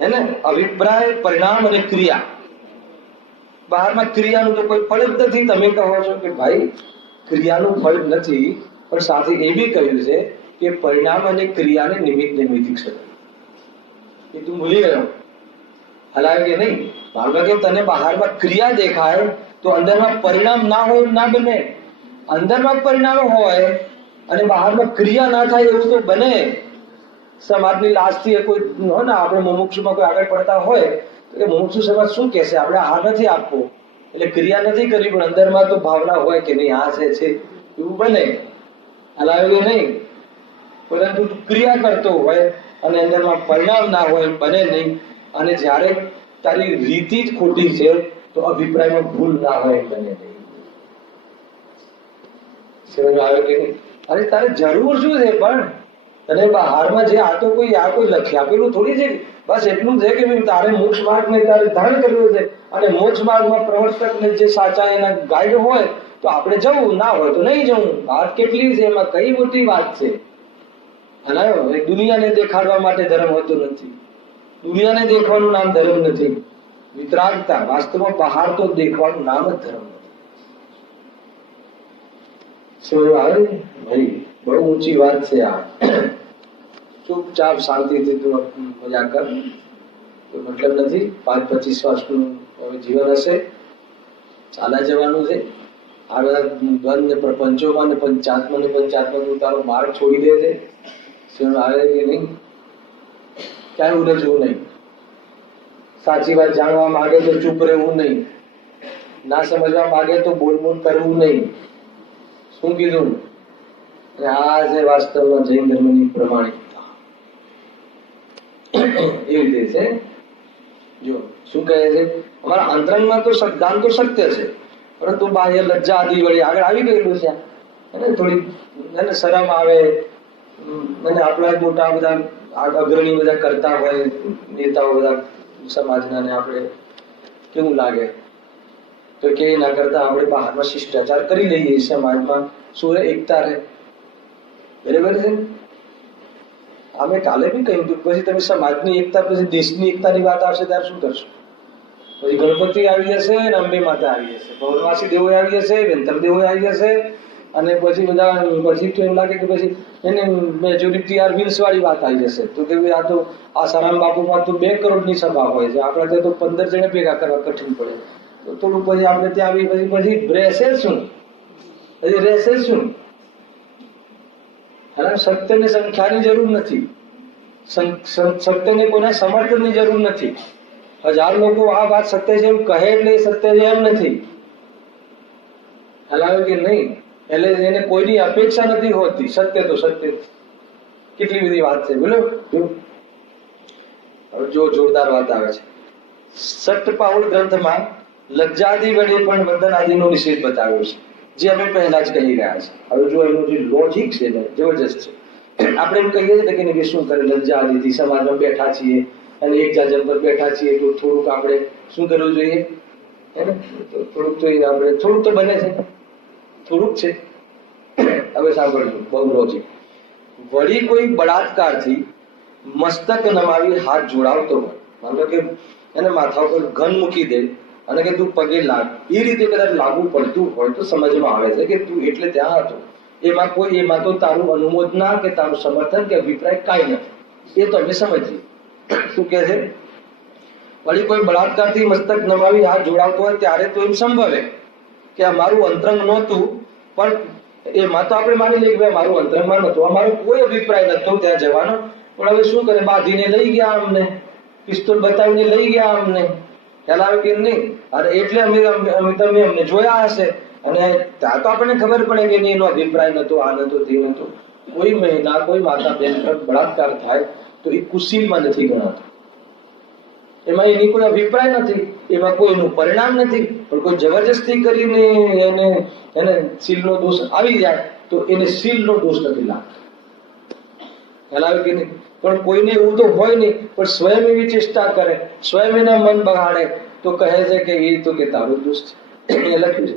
હે ને? અભિપ્રાય, પરિણામ અને ક્રિયા. બહારમાં ક્રિયાનું તો કોઈ ફળ જ નથી. તમે કહો છો કે ભાઈ ક્રિયાનું ફળ નથી, પણ સાથે એ બી કહ્યું છે કે પરિણામ અને ક્રિયાને નિમિત્ત નૈમિતિક છે. એ તું ભૂલી ગયો. હલાવે કે નહીં? ભાવના કે તને બહારમાં ક્રિયા દેખાય તો અંદરમાં પરિણામ ના હોય, ના બને. અંદરમાં પરિણામ હોય અને બહારમાં ક્રિયા ના થાય એવું તો બને. સમાજની લાજથી કોઈ હોય ને, આપણે મુમુક્ષુમાં કોઈ આગળ પડતા હોય તો કે મુમુક્ષુ સમાજ શું કહેશે, આપણે આ નથી આપવો, એટલે ક્રિયા નથી કરી, પણ અંદરમાં તો ભાવના હોય કે નહીં આ છે એવું બને. હલાવે કે નહીં? પરંતુ ક્રિયા કરતો હોય અને અંદરમાં પરિણામ ના હોય, બને નહીં. અને જ્યારે તારી રીતિ જ ખોટી છે તો અભિપ્રાયમાં ભૂલ ના હોય, બને નહીં. સમજ આવે કે નહીં? અરે તારે જરૂર શું છે? પણ તને બહારમાં જે આ કોઈ લખી આપેલું થોડી છે. બસ એટલું છે કે તારે મોક્ષ માર્ગને તારે ધારણ કરવો છે, અને મોક્ષ માર્ગમાં પ્રવર્તકને જે સાચા એના ગાઈડ હોય તો આપણે જવું, ના હોય તો નહીં જવું. વાત કેટલી છે, એમાં કઈ મોટી વાત છે? અને દુનિયાને દેખાડવા માટે ધર્મ હોતો નથી. દુનિયાને દેખવાનું નામ ધર્મ નથી. વિતરાગતા વાસ્તવમાં બહાર તો દેખવાનું નામ જ ધર્મ નથી. ભાઈ બહુ ઊંચી વાત છે આ. ચૂપચાપ શાંતિથી તું મજા કર, કોઈ મતલબ નથી. 5-25 વર્ષનું જીવન હશે, ચાલા જવાનું છે. આ બધા દ્વંદ ને પ્રપંચોમાં ને પંચાત્મા તું તારો માર્ગ છોડી દે છે. આવે કે નહીં? ક્યાંય ઉલਝવું નહીં. સાચી વાત જાણવા માંગે તો ચૂપ રહેવું નહીં. ના સમજવા માંગે તો બોલબોલ કરવું નહીં. શું કીધું? આ છે વાસ્તવમાં જૈન ધર્મની પ્રમાણિકતા. એવી રીતે છે. જો શું કહે છે, અમારા અંતરંગમાં તો જ્ઞાન તો સત્ય છે, પરંતુ બાહ્ય લજ્જા આદિ વળી આગળ આવી ગયેલું છે. અને થોડી શરમ આવે, અને આપણા મોટા બધા અગ્રણી બધા કરતા હોય, નેતાઓ બધા સમાજના, ને આપણે કેવું લાગે તો કે ના કરતા આપણે બહારમાં શિષ્ટાચાર કરી લઈએ, સમાજમાં શું એકતા રહે. બરાબર છે. અમે કાલે બી કહ્યું હતું, પછી તમે સમાજની એકતા પછી દેશની એકતાની વાત આવશે ત્યારે શું કરશો? પછી ગણપતિ આવી જશે અને અંબે માતા આવી જશે, પૌર્ણમાસી દેવો આવી જશે, વેંતર દેવો આવી જશે, અને પછી બધા પછી તો એમ લાગે કે પછી એને મેજોરિટી આર્મિન્સ વાળી વાત આવી જશે. તો કે આ તો આસારામ બાપુમાં તો 2 કરોડની સભા હોય છે, આપણા ત્યાં તો 15 જણે ભેગા કરવા કઠિન પડે. તો થોડું પછી આપણે ત્યાં આવી પછી રહેશે શું? પછી રહેશે શું? સત્યને સંખ્યાની જરૂર નથી, સત્યને કોઈના સમર્થનની જરૂર નથી. 1000 લોકો આ વાત સત્ય છે એમ કહે એટલે સત્ય છે એમ નથી. હલાવે કે નહીં, એટલે એને કોઈની અપેક્ષા નથી હોતી. સત્ય તો સત્ય. કેટલી બધી વાત છે, બોલો. જો જોરદાર વાત આવે છે. સત્યપાઉલ ગ્રંથમાં લજ્જાદિ વડે પણ વંદન આદિનો નિષેધ બતાવ્યો છે, જે અમે પહેલા જ કહી રહ્યા છે. હવે જો એનું જે લોજિક છે ને જબરજસ્ત છે. આપણે એમ કહીએ છીએ કે શું કરે, લજ્જા આદિથી સમાજમાં બેઠા છીએ અને એક જાજમ પર બેઠા છીએ, તો થોડુંક આપણે શું કરવું જોઈએ? થોડુંક તો આપણે થોડુંક તો બને છે, થોડુંક છે. હવે સાંભળજો, બહુ લોજિક. વળી કોઈ બળાત્કારથી મસ્તક નમાવી હાથ જોડાવતો હોય, માનો કે એને માથા ઉપર ઘન મૂકી દે અને કે તું પગે લાગ, એ રીતે કદાચ લાગુ પડતું હોય તો સમજમાં આવે છે કે તું એટલે ત્યાં હતો. એમાં તો તારું અનુમોદના કે તારું સમર્થન કે અભિપ્રાય કાંઈ નથી. એ તો અમે સમજીએ. શું કે છે? વળી કોઈ બળાત્કારથી મસ્તક નમાવી હાથ જોડાવતો હોય ત્યારે તો એમ સંભવે કે આ મારું અંતરંગ નહોતું, પણ એમાં તો આપણે માની લઈએ કે મારું અંતરંગમાં નહોતું, અમારો કોઈ અભિપ્રાય નહોતો ત્યાં જવાનો. પણ હવે શું કરે, બાંધીને લઈ ગયા અમને, પિસ્તોલ બતાવીને લઈ ગયા અમને, ખ્યાલ આવે કે નહીં? અને એટલે તમે અમને જોયા હશે, અને ત્યાં તો આપણને ખબર પડે કે એનો અભિપ્રાય નતો, આ નતો, તે નતો. કોઈ મહિલા, કોઈ માતા બેન પર બળાત્કાર થાય તો એ કુશીલમાં નથી ગણાતો. એમાં એની કોઈ અભિપ્રાય નથી, એમાં કોઈનું પરિણામ નથી. પણ કોઈ જબરજસ્તી કરીને એને શીલનો દોષ આવી જાય તો એને શીલનો દોષ નથી લાગતો. ખ્યાલ આવે કે નહીં? પણ કોઈને એવું તો હોય નહીં, પણ સ્વયં એવી ચેષ્ટા કરે, સ્વયં એના મન બગાડે તો કહે છે કે એ તો કે તારો દોષ છે. એ લખ્યું છે.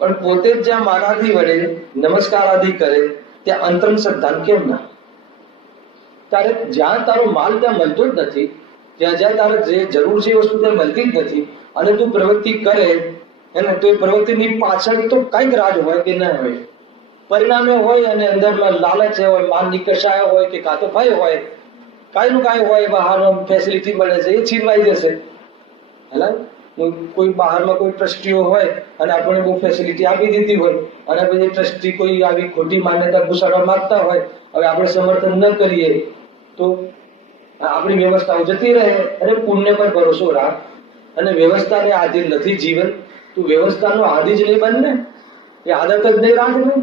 પણ પોતે જ જ્યાં માનાથી વડે નમસ્કાર આદિ કરે ત્યાં અંતરંગ શ્રદ્ધાન કેમ ના? ત્યારે જ્યાં તારો માલ ત્યાં મળતો જ નથી, જ્યાં તારે જે જરૂર છે એ વસ્તુ ત્યાં મળતી જ નથી, અને તું પ્રવૃત્તિ કરે એને તો એ પ્રવૃત્તિની પાછળ તો કંઈક રાજ હોય કે ના હોય, પરિણામે હોય, અને અંદરમાં લાલચ હોય, માનની કશાય હોય, કે કાં તો ભય હોય, કાંઈ નું કાંઈ હોય, બહારનો ફેસિલિટી મળે છે એ છીનવાઈ જશે. હેલા, કોઈ બહારમાં કોઈ ટ્રસ્ટીઓ હોય અને આપણને બહુ ફેસિલિટી આપી દીધી હોય, અને પછી ટ્રસ્ટી કોઈ આવી ખોટી માન્યતા ઘુસાડવા માંગતા હોય, હવે આપણે સમર્થન ન કરીએ તો આપણી વ્યવસ્થાઓ જતી રહે. અને પુણ્ય પર ભરોસો રાખ, અને વ્યવસ્થાને આધીન નથી જીવન, તું વ્યવસ્થાનો આધી જ નહીં બનને, એ આદત જ નહીં રાખને.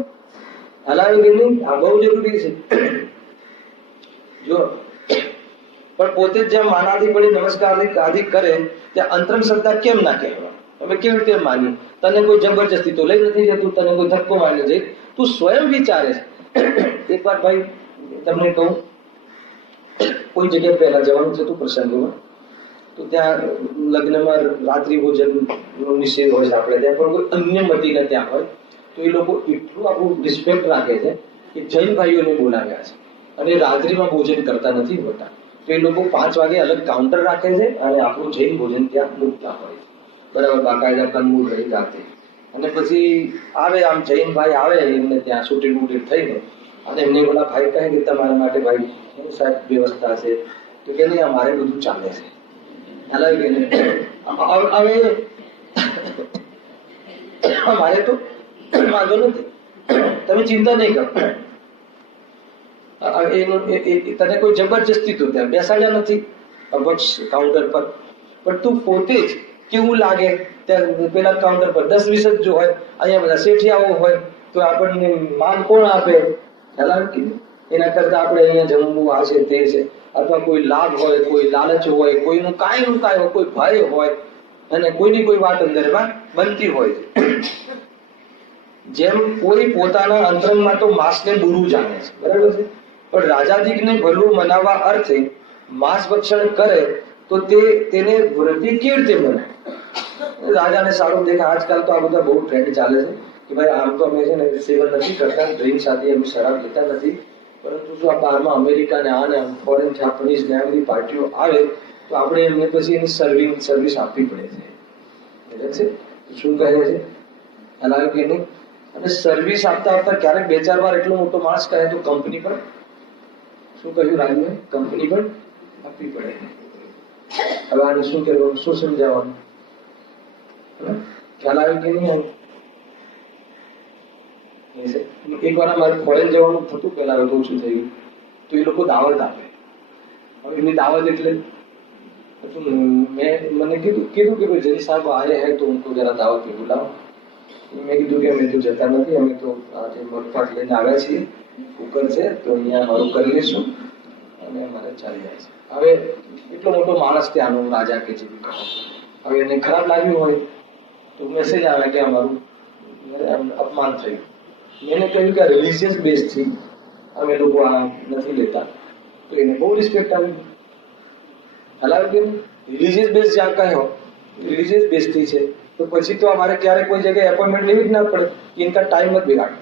હલાવી કે નહીં? આ બહુ જરૂરી છે. જો પણ પોતે જ જ્યાં માનાથી પડી નમસ્કાર આદિ કરે ત્યાં અંતરંગ શ્રદ્ધા કેમ ના કહેવાય? હવે કેવી રીતે માની? તને કોઈ જબરજસ્તી તો લઈ નથી જતું, તને કોઈ ધક્કો મારી જાય, તું સ્વયં વિચારે છે. એક વાર ભાઈ તમને કહું, કોઈ જગ્યાએ પહેલા જવાનું છે તું પ્રસંગોમાં, તો ત્યાં લગ્નમાં રાત્રિ ભોજન નિષેધ હોય છે આપણે ત્યાં, પણ કોઈ અન્ય મતીને ત્યાં હોય તો એ લોકો એટલું આપણું રિસ્પેક્ટ રાખે છે કે જૈન ભાઈઓને બોલાવ્યા છે, અને રાત્રિમાં ભોજન કરતા નથી હોતા, તો એ લોકો 5 વાગે અલગ કાઉન્ટર રાખે છે અને આપણું જૈન ભોજન ત્યાં મૂકતા હોય છે. બરાબર, બાકાયદા કનમૂળ રહી રાતે. અને પછી આવે આમ જૈન ભાઈ આવે એમને ત્યાં શૂટિંગ વૂટિંગ થઈને, અને એમને બોલા ભાઈ કહે કે તમારા માટે ભાઈ સાહેબ વ્યવસ્થા છે, તો કે નહીં અમારે બધું ચાલે છે. હવે અમારે તો વાંધો નથી, તમે ચિંતા નહીં કરો. તને કોઈ જબરજસ્તી તો ત્યાં બેસાડ્યા નથી કાઉન્ટર પર, પણ તું પોતે જ કેવું લાગે ત્યાં પેલા કાઉન્ટર પર 10-20 જ જો હોય, અહીંયા બધા શેઠિયાઓ હોય, તો આપણને માન કોણ આપે? ખ્યાલ આવે કે એના કરતા આપણે અહીંયા જમવું આ છે તે છે, અથવા કોઈ લાભ હોય, કોઈ લાલચ હોય, કોઈનું કાંઈ હોય, કોઈ ભય હોય અને કોઈની કોઈ વાત અંદરમાં બનતી હોય છે. જેમ કોઈ પોતાના અંતરંગમાં તો માંસને બુરું જાણે છે, બરાબર છે, પણ રાજાધિકને ભલું મનાવવા અર્થે માંસ ભક્ષણ કરે તો તેને વૃદ્ધિ કેવી રીતે બને? રાજાને સારું દેખાય. આજકાલ તો આ બધા બહુ ટ્રેન્ડ ચાલે છે કે ભાઈ આમ તો અમે છે ને સેવન નથી કરતા, ડ્રિંક સાથે અમે શરાબ લેતા નથી, પરંતુ જો આ બહારમાં અમેરિકા ને આ ને ફોરેન જાપાનીઝ ને આ બધી પાર્ટીઓ આવે તો આપણે એમને પછી એની સર્વિસ આપવી પડે છે. શું કહે છે હલાવે કે નહીં? અને સર્વિસ આપતા આપતા ક્યારેક બે ચાર વાર એટલો મોટો માણસ કહે તો કંપની પણ શું કહ્યું રાજુએ? કંપની પણ આપવી પડે. હવે આને શું કહેવાનું, શું સમજાવવાનું? ખ્યાલ આવે કે નહીં આવે? એક વાર મારે ફોરેન જવાનું થતું, પેલા હવે ઓછું થઈ ગયું, તો એ લોકો દાવત આપે. હવે એમની દાવત એટલે मैंने કીધું કે ભાઈ જય સાહેબ આए हैं तो उनको जरा दावत पे बुलाओ. મેં કીધું કે અમે તો જતા નથી, અમે તો આજે મગફાટ લઈને આવ્યા છીએ, કુકર છે તો અહીંયા મારું કરી લઈશું અને અમારે ચાલી જાય છે. હવે એટલો મોટો માણસ ત્યાંનો રાજા કે જે હવે એને ખરાબ લાગ્યું હોય તો મેસેજ આવે કે અમારું અપમાન થયું. મેં કહ્યું કે રિલિજિયસ બેઝથી અમે લોકો આ નથી લેતા, તો એને બહુ રિસ્પેક્ટ આવી. હલાવે કે રિલિજિયસ બેઝ જ્યાં કહ્યો રિલિજિયસ બેઝથી છે તો પછી તો અમારે ક્યારે કોઈ જગ્યાએ એપોઇન્ટમેન્ટ લેવી જ ના પડે. ઇનકા ટાઈમ મત બિગાડ,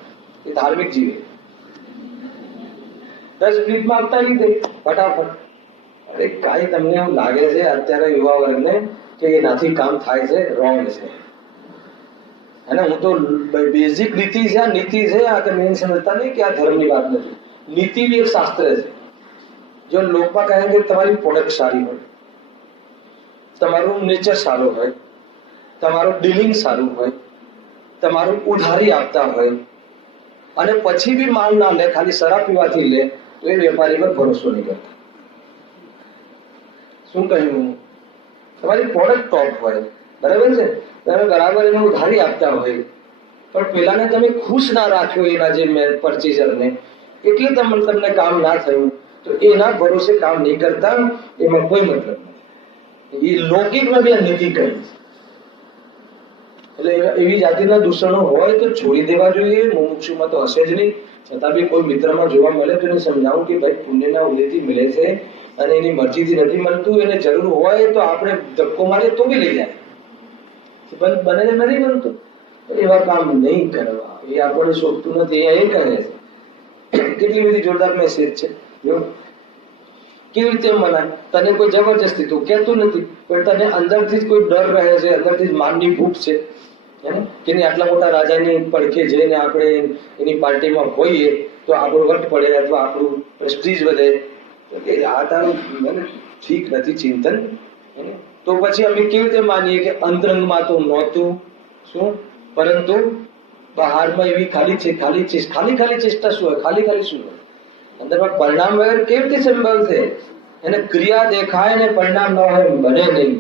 એ ધાર્મિક જીવે. 10 મિનિટમાં આપતા લીધે ફટાફટ. અરે કાંઈ તમને એવું લાગે છે અત્યારે યુવા વર્ગને કે એનાથી કામ થાય છે? રોંગ છે. है ना? હું તો બેઝિક નીતિ છે, આ નીતિ છે, આ તમે સમજતા નહીં કે આ ધર્મની વાત નથી. નીતિ બી એક શાસ્ત્ર છે. જો લોકમાં કહે કે તમારી પ્રોડક્ટ સારી હોય, તમારું નેચર સારું હોય, તમારું ડીલિંગ સારું હોય, તમારું ઉધારી આપતા હોય અને પછી બી માલ ના લે, ખાલી શરાબ પીવાથી લે, તો એ વેપારી પર ભરોસો નહીં કરતા. શું કહ્યું? તમારી પ્રોડક્ટ ટોપ હોય, બરાબર છે, તમે બરાબર એને ઉધારી આપતા હોય, પણ પેલાને તમે ખુશ ના રાખ્યો એના જે પરચેઝરને, એટલે તમને કામ ના થયું, તો એના ભરોસે કામ નહીં કરતા, એમાં કોઈ મતલબ નથી. એ લૌકિકમાં બી નીતિ કરી છે. એટલે એવી જાતિના દૂષણો હોય તો છોડી દેવા જોઈએ. મુમુક્ષુમાં તો હશે જ નહીં, છતાં બી કોઈ મિત્રમાં જોવા મળે તો એને સમજાવું કે ભાઈ પુણ્યના ઉદયથી મળે છે અને એની મરજીથી નથી મળતું. એને જરૂર હોય તો આપણે ધક્કો મારીએ તો બી લઈ જાય, બને નથી બનતું. એવા કામ નહીં કરવા, એ આપણને શોભતું નથી. એ કહે છે કેટલી બધી જોરદાર મેસેજ છે. કેવી રીતે મનાય? તને કોઈ જબરજસ્તી તું કહેતું નથી, પણ તને અંદરથી જ કોઈ ડર રહે છે, અંદરથી જ માનની ભૂખ છે કે નહીં આટલા મોટા રાજાની પડખે જઈને આપણે એની પાર્ટીમાં હોઈએ તો આપણું વટ પડે અથવા આપણું પ્રેસ્ટીજ વધે. આ તારું મને ઠીક નથી ચિંતન. તો પછી અમે કેવી રીતે માનીએ કે અંતરંગમાં તો નહોતું શું, પરંતુ બહારમાં એવી ખાલી ચેષ્ટા શું હોય? ખાલી શું હોય? અંદરમાં પરિણામ વગર કેવી રીતે સંભવ છે? એને ક્રિયા દેખાય ને પરિણામ ન હોય, બને નહીં.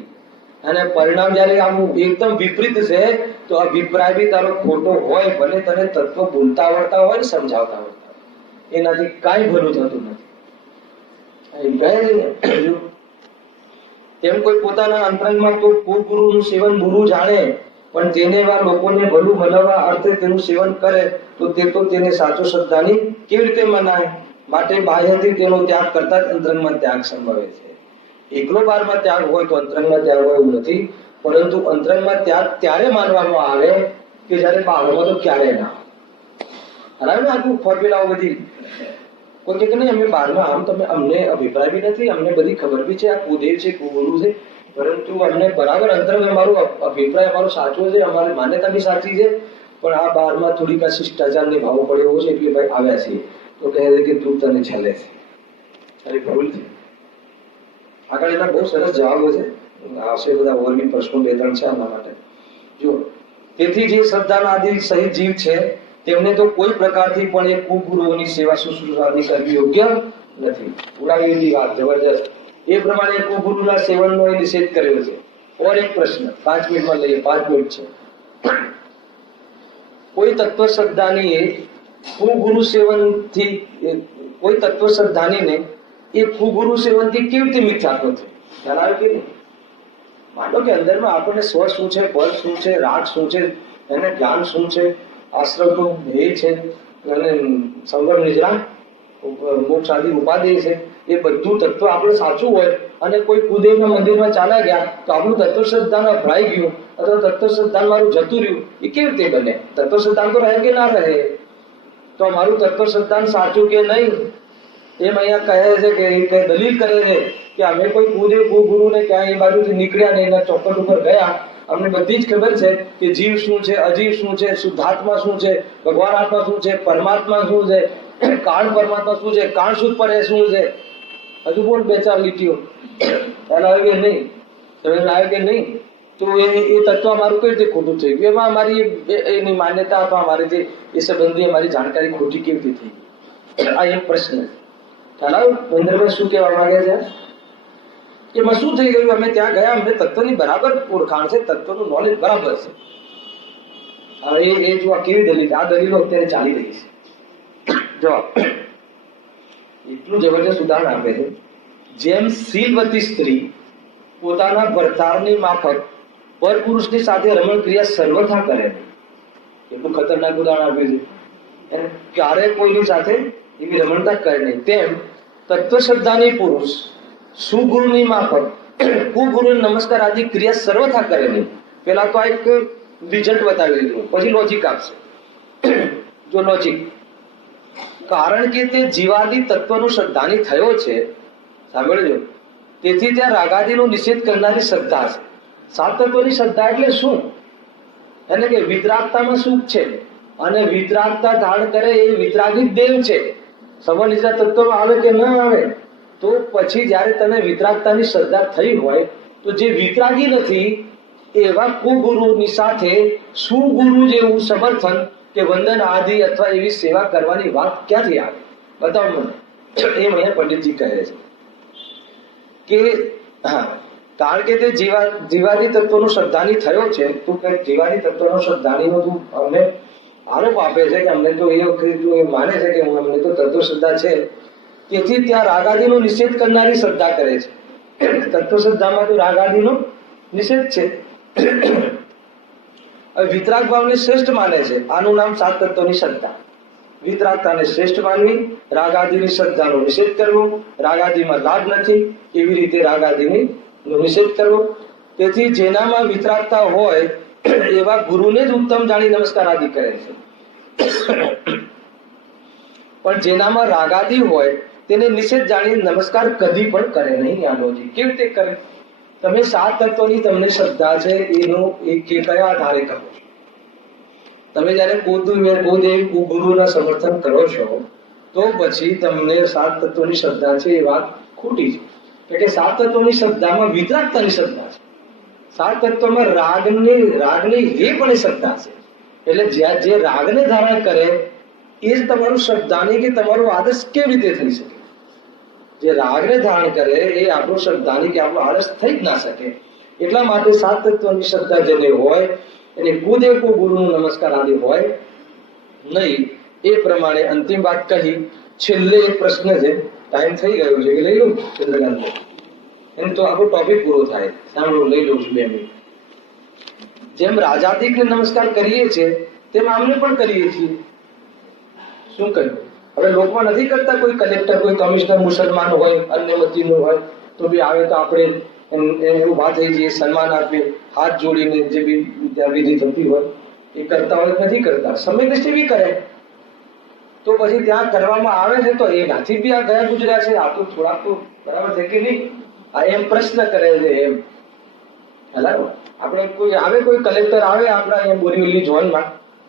અને પરિણામ જયારે આમ એકદમ વિપરીત છે તો અભિપ્રાય બી તારો ખોટો હોય, ભલે તને તત્વ બોલતા આવડતા હોય ને સમજાવતા આવડતા હોય, એનાથી કાંઈ ભલું થતું નથી. તેમ કોઈ પોતાના અંતરંગમાં તો કુગુરુનું સેવન બુરું જાણે, પણ તેને એવા લોકોને ભલું ભલાવવા અર્થે તેનું સેવન કરે તો તેને સાચો શ્રદ્ધાની કેવી રીતે મનાય? માટે બાહ્યથી તેનો ત્યાગ કરતા જ અંતરંગમાં ત્યાગ સંભવે છે. એકલો બારમાં ત્યાગ હોય તો અંતરંગમાં ત્યાગ હોય એવું નથી, પરંતુ અંતરંગમાં ત્યાગ ત્યારે માનવામાં આવે કે જયારે બહારમાં તો ક્યારે ના આવે. આટલું ફોર્મ્યુલાઓ બધી કોઈ કે નહીં અમે બહારમાં આમ તમે અમને અભિપ્રાય બી નથી, અમને બધી ખબર બી છે આ કુદેવ છે કુગુરુ છે, પરંતુ અમને બરાબર અંતરંગ અમારું અભિપ્રાય અમારો સાચો છે, અમારી માન્યતા બી સાચી છે, પણ આ બહારમાં થોડીક આ શિષ્ટાચાર નિભાવવો પડે એવો છે એટલે ભાઈ આવ્યા છીએ તો કહે છે કે તું તને છેલ્લે છે. અરે ભૂલ છે. આગળ એના બહુ સરસ જવાબો છે, આવશે બધા ઓર બી પ્રશ્નો 2-3 છે આના માટે. જો તેથી જે શ્રદ્ધાના આદિ સહિત જીવ છે તેમને તો કોઈ પ્રકારથી પણ એક કુગુરુઓની સેવા શુશ્રૂષાની કરવી યોગ્ય નથી. ઉડાવી વાત જબરજસ્ત. એ પ્રમાણે કુગુરુના સેવનનો એ નિષેધ કર્યો છે. ઓર એક પ્રશ્ન 5 મિનિટમાં લઈએ, 5 મિનિટ છે. કોઈ તત્વ શ્રદ્ધાની કુગુરુ સેવનથી કોઈ તત્વ શ્રદ્ધાનીને એ કુગુરુ સેવનથી કેવી રીતે મિથ્યાત્વ છે ખ્યાલ આવે કે નહીં? માનો કે અંદરમાં આપણને સ્વ શું છે, પર શું છે, રાગ શું છે, એને જ્ઞાન શું છે, આશ્રમનું ધ્યેય છે, અને સંગમ નિજરા મોક્ષ આદિ ઉપાધિ છે, એ બધું તત્વ આપણું સાચું હોય અને કોઈ કુદેવના મંદિરમાં ચાલ્યા ગયા તો આપણું તત્વ શ્રદ્ધાન અભરાઈ ગયું અથવા તત્વ શ્રદ્ધાન મારું જતું રહ્યું, એ કેવી રીતે બને? તત્વ શ્રદ્ધાન તો રહે કે ના રહે? તો મારું તત્વ શ્રદ્ધાન સાચું કે નહીં એમ અહીંયા કહે છે કે દલીલ કરે છે કે અમે કોઈ કુદેવ કુગુરુને ક્યાં એ બાજુથી નીકળ્યા નહીં, એના ચોપટ ઉપર ગયા, અમને બધી જ ખબર છે કે જીવ શું છે, અજીવ શું છે, શુદ્ધાત્મા શું છે, ભગવાન આત્મા શું છે, પરમાત્મા શું છે, કાળ પરમાત્મા શું છે, કાળ શુદ્ધ પર શું છે. હજુ બોલ બે ચાર લીટીઓ ખ્યાલ આવે કે નહીં? સમજ આવે કે નહીં? તો એ તત્વ અમારું કઈ રીતે ખોટું થઈ ગયું? એમાં અમારી એની માન્યતા અથવા અમારી જે એ સંબંધી અમારી જાણકારી ખોટી કેવી રીતે થઈ ગઈ? આ એક પ્રશ્ન. ખ્યાલ આવે મહેન્દ્રભાઈ શું કહેવા માંગે છે? એમાં શું થઈ ગયું? અમે ત્યાં ગયા, અમને તત્વની બરાબર ઓળખાણ છે, તત્વનું નોલેજ બરાબર છે. હવે એ જો આ કેવી દલીલ, આ દલીલો અત્યારે ચાલી રહી છે. જો એટલું જબરજસ્ત ઉદાહરણ આપે છે, જેમ શીલવતી સ્ત્રી પોતાના ભરતારની માફક પર પુરુષની સાથે રમણ ક્રિયા સર્વથા કરે, એટલું ખતરનાક ઉદાહરણ આપ્યું છે. ક્યારે કોઈની સાથે એવી રમણતા કરે નહીં. તેમ તત્વ શ્રદ્ધાની પુરુષ સુગુરુની માફક કુગુરુને નમસ્કાર આદિ ક્રિયા સર્વથા કરે નહીં. પેલા તો આ એક રિઝલ્ટ બતાવી દીધું, પછી લોજિક આપશે. જો લોજિક, કારણ કે તે જીવાદી તત્વનો શ્રદ્ધાની થયો છે, સાંભળજો, તેથી ત્યાં રાગાદિનો નિષેધ કરનારી શ્રદ્ધા છે. સાત તત્વની શ્રદ્ધા એટલે શું? એટલે કે વિતરાગતામાં સુખ છે અને વિતરાગતા ધારણ કરે એ વિતરાગી દેવ છે. સંબંધિત તત્વમાં આવે કે ન આવે? તો પછી જ્યારે તને વિતરાગતાની શ્રદ્ધા થઈ હોય તો જે વિતરાગી નથી એવા કુગુરુની સાથે સુગુરુ જેવું સમર્થન કે વંદન આદિ અથવા એવી સેવા કરવાની વાત ક્યાંથી આવે? બતાવો મને. એ મને પંડિતજી કહે છે કે હા, કારણ કે તે જીવાદી તત્વનો શ્રદ્ધાની થયો છે. તું કે જીવાદી તત્વનો શ્રદ્ધાનીનો તું અમને આરોપ આપે છે કે અમને તો એ વખતે તું એ માને છે કે અમને તો તત્વ શ્રદ્ધા છે, તેથી ત્યાં રાગાદિનો નિષેધ કરનારી શ્રદ્ધા કરે છે. તત્વ શ્રદ્ધામાં તો રાગાદિનો નિષેધ છે. વિતરાગ ભાવને શ્રેષ્ઠ માને છે. આનું નામ સાત તત્વની શ્રદ્ધા. વિતરાગતાને શ્રેષ્ઠ માનવી, રાગાદિની શ્રદ્ધાનો નિષેધ કરવો, રાગાદિમાં લાભ નથી એવી રીતે રાગાદિની નિષેધ કરવો. તેથી જેનામાં વિતરાગતા હોય એવા ગુરુને જ ઉત્તમ જાણી નમસ્કાર આદિ કરે છે. પણ જેનામાં રાગાદિ હોય તેને નિષેધ જાણી નમસ્કાર કદી પણ કરે નહીં. આ લોજી કેવી રીતે કરે? તમે સાત તત્વની તમને શ્રદ્ધા છે એનો એ કયા આધારે કરો છો? તમે જયારે કુદેવ કુગુરુના સમર્થન કરો છો તો પછી તમને સાત તત્વની શ્રદ્ધા છે એ વાત ખોટી છે. કે સાત તત્વની શ્રદ્ધામાં વિતરાગતાની શ્રદ્ધા છે. સાત તત્વમાં રાગની એ પણ શ્રદ્ધા છે. એટલે જ્યાં જે રાગને ધારણ કરે એ જ તમારું શ્રદ્ધાની કે તમારું આદર્શ કેવી રીતે થઈ શકે? જે રાગને ધારણ કરે એ આપણું શ્રદ્ધાની કે આપણું આદર્શ થઈ જ ના શકે. એટલા માટે સાત તત્વની શ્રદ્ધા જેને હોય એને કુદેવ કુગુરુનો નમસ્કાર આદિ હોય નહીં. એ પ્રમાણે અંતિમ વાત કહી. છેલ્લે એક પ્રશ્ન છે, ટાઈમ થઈ ગયો છે કે લઈ લઉં ચંદ્રકાંત? એમ તો આપણો ટોપિક પૂરો થાય. સાંભળો, લઈ લઉં છું 2 મિનિટ. જેમ રાજાધિકને નમસ્કાર કરીએ છીએ તેમ આમને પણ કરીએ છીએ. શું કહ્યું? હવે લોકમાં નથી કરતા. કોઈ કલેક્ટર, કોઈ કમિશનર મુસલમાન હોય, અન્ય મતીનો હોય તો બી આવે તો આપણે એને ઉભા થઈ જઈએ, સન્માન આપીએ, હાથ જોડીને જે બી વિધિ થતી હોય એ કરતા હોય. નથી કરતા. સમય દ્રષ્ટિ બી કરે તો પછી ત્યાં કરવામાં આવે છે તો એનાથી બી આ ગયા ગુજર્યા છે. આ તો થોડાક તો બરાબર છે કે નહીં? આ એમ પ્રશ્ન કરે છે. એમ આપણે કોઈ આવે, કોઈ કલેક્ટર આવે આપણા અહીંયા બોરીવલી ઝોનમાં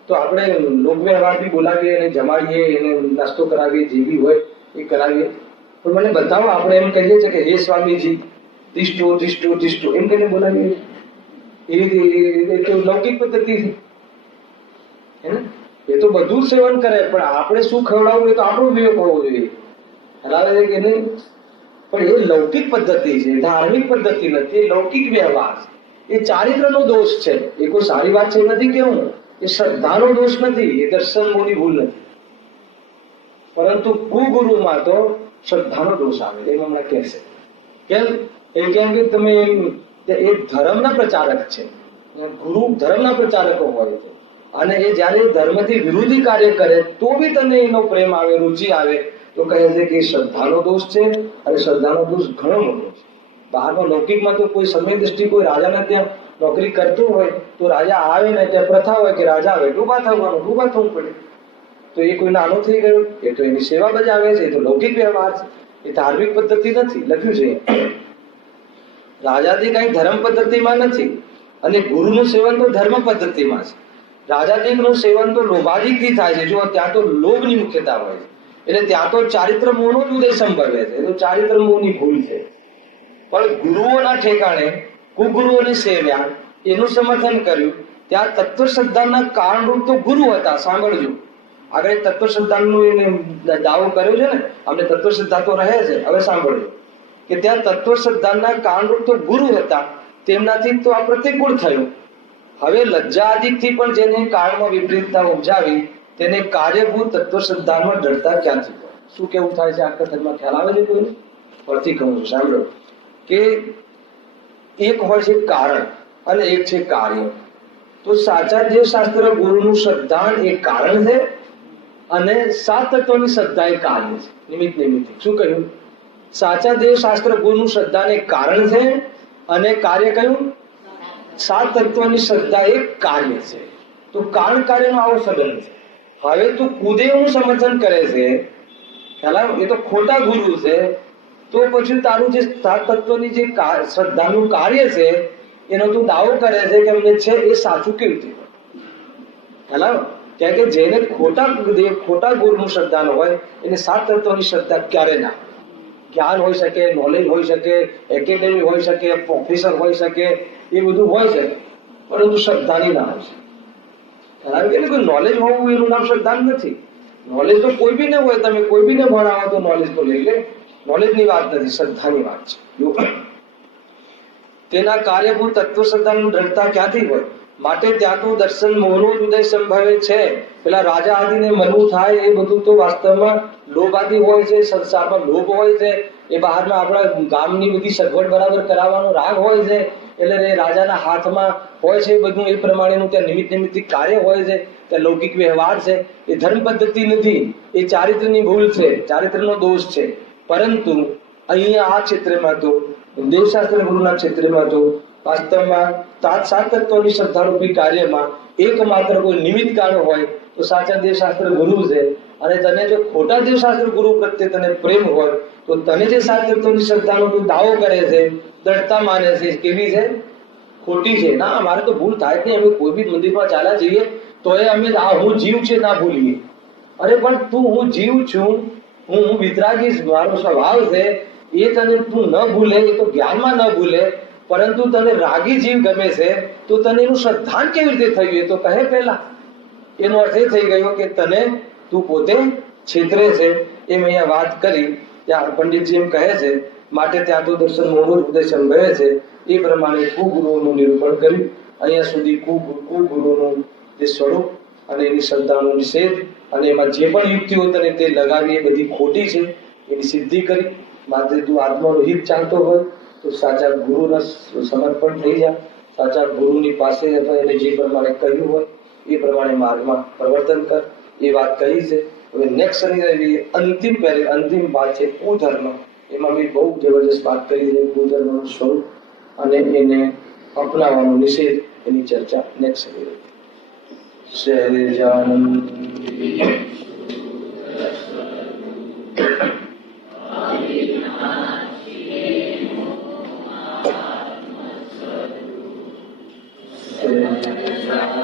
તો આપણે લોકવ્યવહાર બી બોલાવીએ, એને જમાડીએ, એને નાસ્તો કરાવીએ, જે બી હોય એ કરાવીએ. પણ મને બતાવો, આપણે એમ કહીએ છીએ કે હે સ્વામીજી તિષ્ઠો તિષ્ઠો તિષ્ઠો એમ કહીને બોલાવીએ. એ લૌકિક પદ્ધતિ છે ને? એ તો બધું જ સેવન કરે પણ આપણે શું ખવડાવવું એ તો આપણો વિવેક હોવો જોઈએ. હલાવે છે કે નહીં? પણ એ લૌકિક પદ્ધતિ છે, ધાર્મિક પદ્ધતિ નથી. એ લૌકિક વ્યવહાર છે. એ ચારિત્રનો દોષ છે. એ કોઈ સારી વાત છે નથી કેવું? એ શ્રદ્ધાનો દોષ નથી. એ દર્શન મોની ભૂલ નથી. પરંતુ કુગુરુમાં તો શ્રદ્ધાનો દોષ આવે, એમ હમણાં કહેશે. કેમ? કેમ કે તમે એ ધર્મના પ્રચારક છે, ગુરુ ધર્મના પ્રચારકો હોય છે, અને એ જયારે ધર્મથી વિરોધી કાર્ય કરે તો બી તને એનો પ્રેમ આવે, રુચિ આવે, તો કહે છે કે શ્રદ્ધાનો દોષ છે. અને શ્રદ્ધાનો દોષ ઘણો મોટો છે. બહારમાં લૌકિકમાં તો કોઈ સમય દ્રષ્ટિ કોઈ રાજાના ત્યાં નોકરી કરતું હોય તો રાજા આવે ને ત્યાં પ્રથા હોય કે રાજા આવે ડૂબા થવાનું, ડૂબા થવું પડે. તો એ કોઈ નાનો થઈ ગયો, એ તો એની સેવા બજાવે છે, એ તો લૌકિક વ્યવહાર છે, એ ધાર્મિક પદ્ધતિ નથી. લખ્યું છે રાજાથી કઈ ધર્મ પદ્ધતિમાં નથી, અને ગુરુનું સેવન તો ધર્મ પદ્ધતિમાં છે. રાજાદિકનું સેવન તો લોભાદિકથી થાય છે. જો ત્યાં તો લોભની મુખ્યતા હોય છે, એટલે ત્યાં તો ચારિત્ર મોહનો જ ઉદય સંભવે છે. એ તો ચારિત્ર મોહની ભૂલ છે. પણ ગુરુઓના ઠેકાણે કુગુરુઓની સેવ્યા, એનું સમર્થન કર્યું. ત્યાં તત્વશ્રદ્ધાના કારણરૂપ તો ગુરુ હતા. સાંભળજો, આગળ તત્વશ્રદ્ધાનો એને દાવો કર્યો છે ને, આપણે તત્વશ્રદ્ધા તો રહે છે. હવે સાંભળજો કે ત્યાં તત્વશ્રદ્ધાના કારણરૂપ તો ગુરુ હતા, તેમનાથી તો આ પ્રતિકૂળ થયું. હવે લજ્જા આદિકથી પણ જેને કાળમાં વિપરીતતા ઉપજાવી, તેને કાર્યભૂત તત્વશ્રદ્ધામાં ડરતા ક્યાંથી હોય? શું કેવું થાય છે આ કથનમાં? ખ્યાલ આવે છે કોઈને? ફરીથી કહું છું, સાંભળો કે એક હોય છે કારણ અને એક છે કાર્ય. તો સાચા દેવ શાસ્ત્ર ગુરુનું શ્રદ્ધા એ કારણ છે, અને સાત તત્વની શ્રદ્ધા એ કાર્ય છે. નિમિત્ત નિમિત્ત શું કહ્યું? સાચા દેવ શાસ્ત્ર ગુરુનું શ્રદ્ધા એ કારણ છે, અને કાર્ય કયું? સાત તત્વની શ્રદ્ધા એ કાર્ય છે. તો કારણ કાર્યનો આવો સંબંધ છે. હવે તું કુદેવનું સમર્થન કરે છે, ખ્યાલ? એ તો ખોટા ગુરુ છે. તો પછી તારું જે સાત તત્વની જે શ્રદ્ધાનું કાર્ય છે એનો તું દાવો કરે છે કે અમને છે, એ સાચું કેવી રીતે? ખ્યાલ? કારણ કે જેને ખોટા ગુરુનું શ્રદ્ધા હોય એને સાત તત્વની શ્રદ્ધા ક્યારે ના. જ્ઞાન હોઈ શકે, નોલેજ હોઈ શકે, એકેડેમી હોઈ શકે, પ્રોફેસર હોઈ શકે, એ બધું હોય છે, પરંતુ શ્રદ્ધાની ના હોય છે. કારણ કે કોઈ નોલેજ હોવું એનું નામ શ્રદ્ધા નથી. નોલેજ તો કોઈ બી ને હોય, તમે કોઈ બી ને ભણાવો તો નોલેજ તો લઈ લે. નોલેજની વાત નથી, શ્રદ્ધાની વાત છે. તેના કાર્યભૂત તત્વ શ્રદ્ધાનું દ્રઢતા ક્યાંથી હોય? માટે ત્યાં તો દર્શન મોહનું ઉદય સંભવે છે. પેલા રાજા આદિને મનવું થાય એ બધું તો વાસ્તવમાં લોભ આદિ હોય છે. સંસારમાં લોભ હોય છે, એ બહારમાં આપણા ગામની બધી સગવડ બરાબર કરાવવાનો રાગ હોય છે, એટલે એ રાજાના હાથમાં હોય છે બધું. એ પ્રમાણેનું ત્યાં નિમિત્ત નિમિત્તિક કાર્ય હોય છે, ત્યાં લૌકિક વ્યવહાર છે. એ ધર્મ પદ્ધતિ નથી, એ ચારિત્રની ભૂલ છે, ચારિત્રનો દોષ છે. પરંતુ અહીંયા આ ક્ષેત્રમાં તો દેવશાસ્ત્ર ગુરુના ક્ષેત્રમાં તો વાસ્તવમાં સાત તત્વની શ્રદ્ધારૂપી કાર્યમાં એકમાત્ર કોઈ નિમિત્ત કારણ હોય તો સાચા દેવશાસ્ત્ર ગુરુ છે. અને તને જો ખોટા દેવશાસ્ત્ર ગુરુ પ્રત્યે તને પ્રેમ હોય તો તને જે સાત તત્વની શ્રદ્ધાનો તું દાવો કરે છે, દ્રઢતા માને છે, કેવી છે? ખોટી છે. ના, અમારે તો ભૂલ થાય જ નહીં. અમે કોઈ બી મંદિરમાં ચાલ્યા જઈએ તો એ અમે હું જીવ છે ના ભૂલીએ. અરે પણ તું હું જીવ છું, હું વિતરાગી, મારો સ્વભાવ છે, એ તને તું ન ભૂલે, એ તો જ્ઞાનમાં ન ભૂલે. પરંતુ તને રાગી જીવ ગમે છે તો તને એનું શ્રદ્ધાન કેવી રીતે થયું? એ તો કહે પહેલા. એનો અર્થ એ થઈ ગયો કે તને તું પોતે છેતરે છે. એમ અહીંયા વાત કરી. ત્યાં પંડિતજી એમ કહે છે, માટે ત્યાં તો દર્શન મોહનું ઉદય સંભવે છે. એ પ્રમાણે કુગુરુઓનું નિરૂપણ કર્યું. અહીંયા સુધી કુગુરુનું જે સ્વરૂપ અને એની શ્રદ્ધાનો નિષેધ, અને એમાં જે પણ યુક્તિઓ તને તે લગાવી એ બધી ખોટી છે, એની સિદ્ધિ કરી. માટે તું આત્માનું હિત ચાહતો હોય તો સાચા ગુરુના સમર્પણ થઈ જા. સાચા ગુરુની પાસે એને જે પ્રમાણે કહ્યું હોય એ પ્રમાણે માર્ગમાં પ્રવર્તન કર. એ વાત કહી છે. હવે નેક્સ્ટ શનિ અંતિમ વાત છે કુધર્મ. એમાં મેં બહુ જબરજસ્ત વાત કરી છે. કુધર્મનું સ્વરૂપ અને એને અપનાવવાનો નિષેધ, એની ચર્ચા નેક્સ્ટ શનિ. Sahajanand Thank you.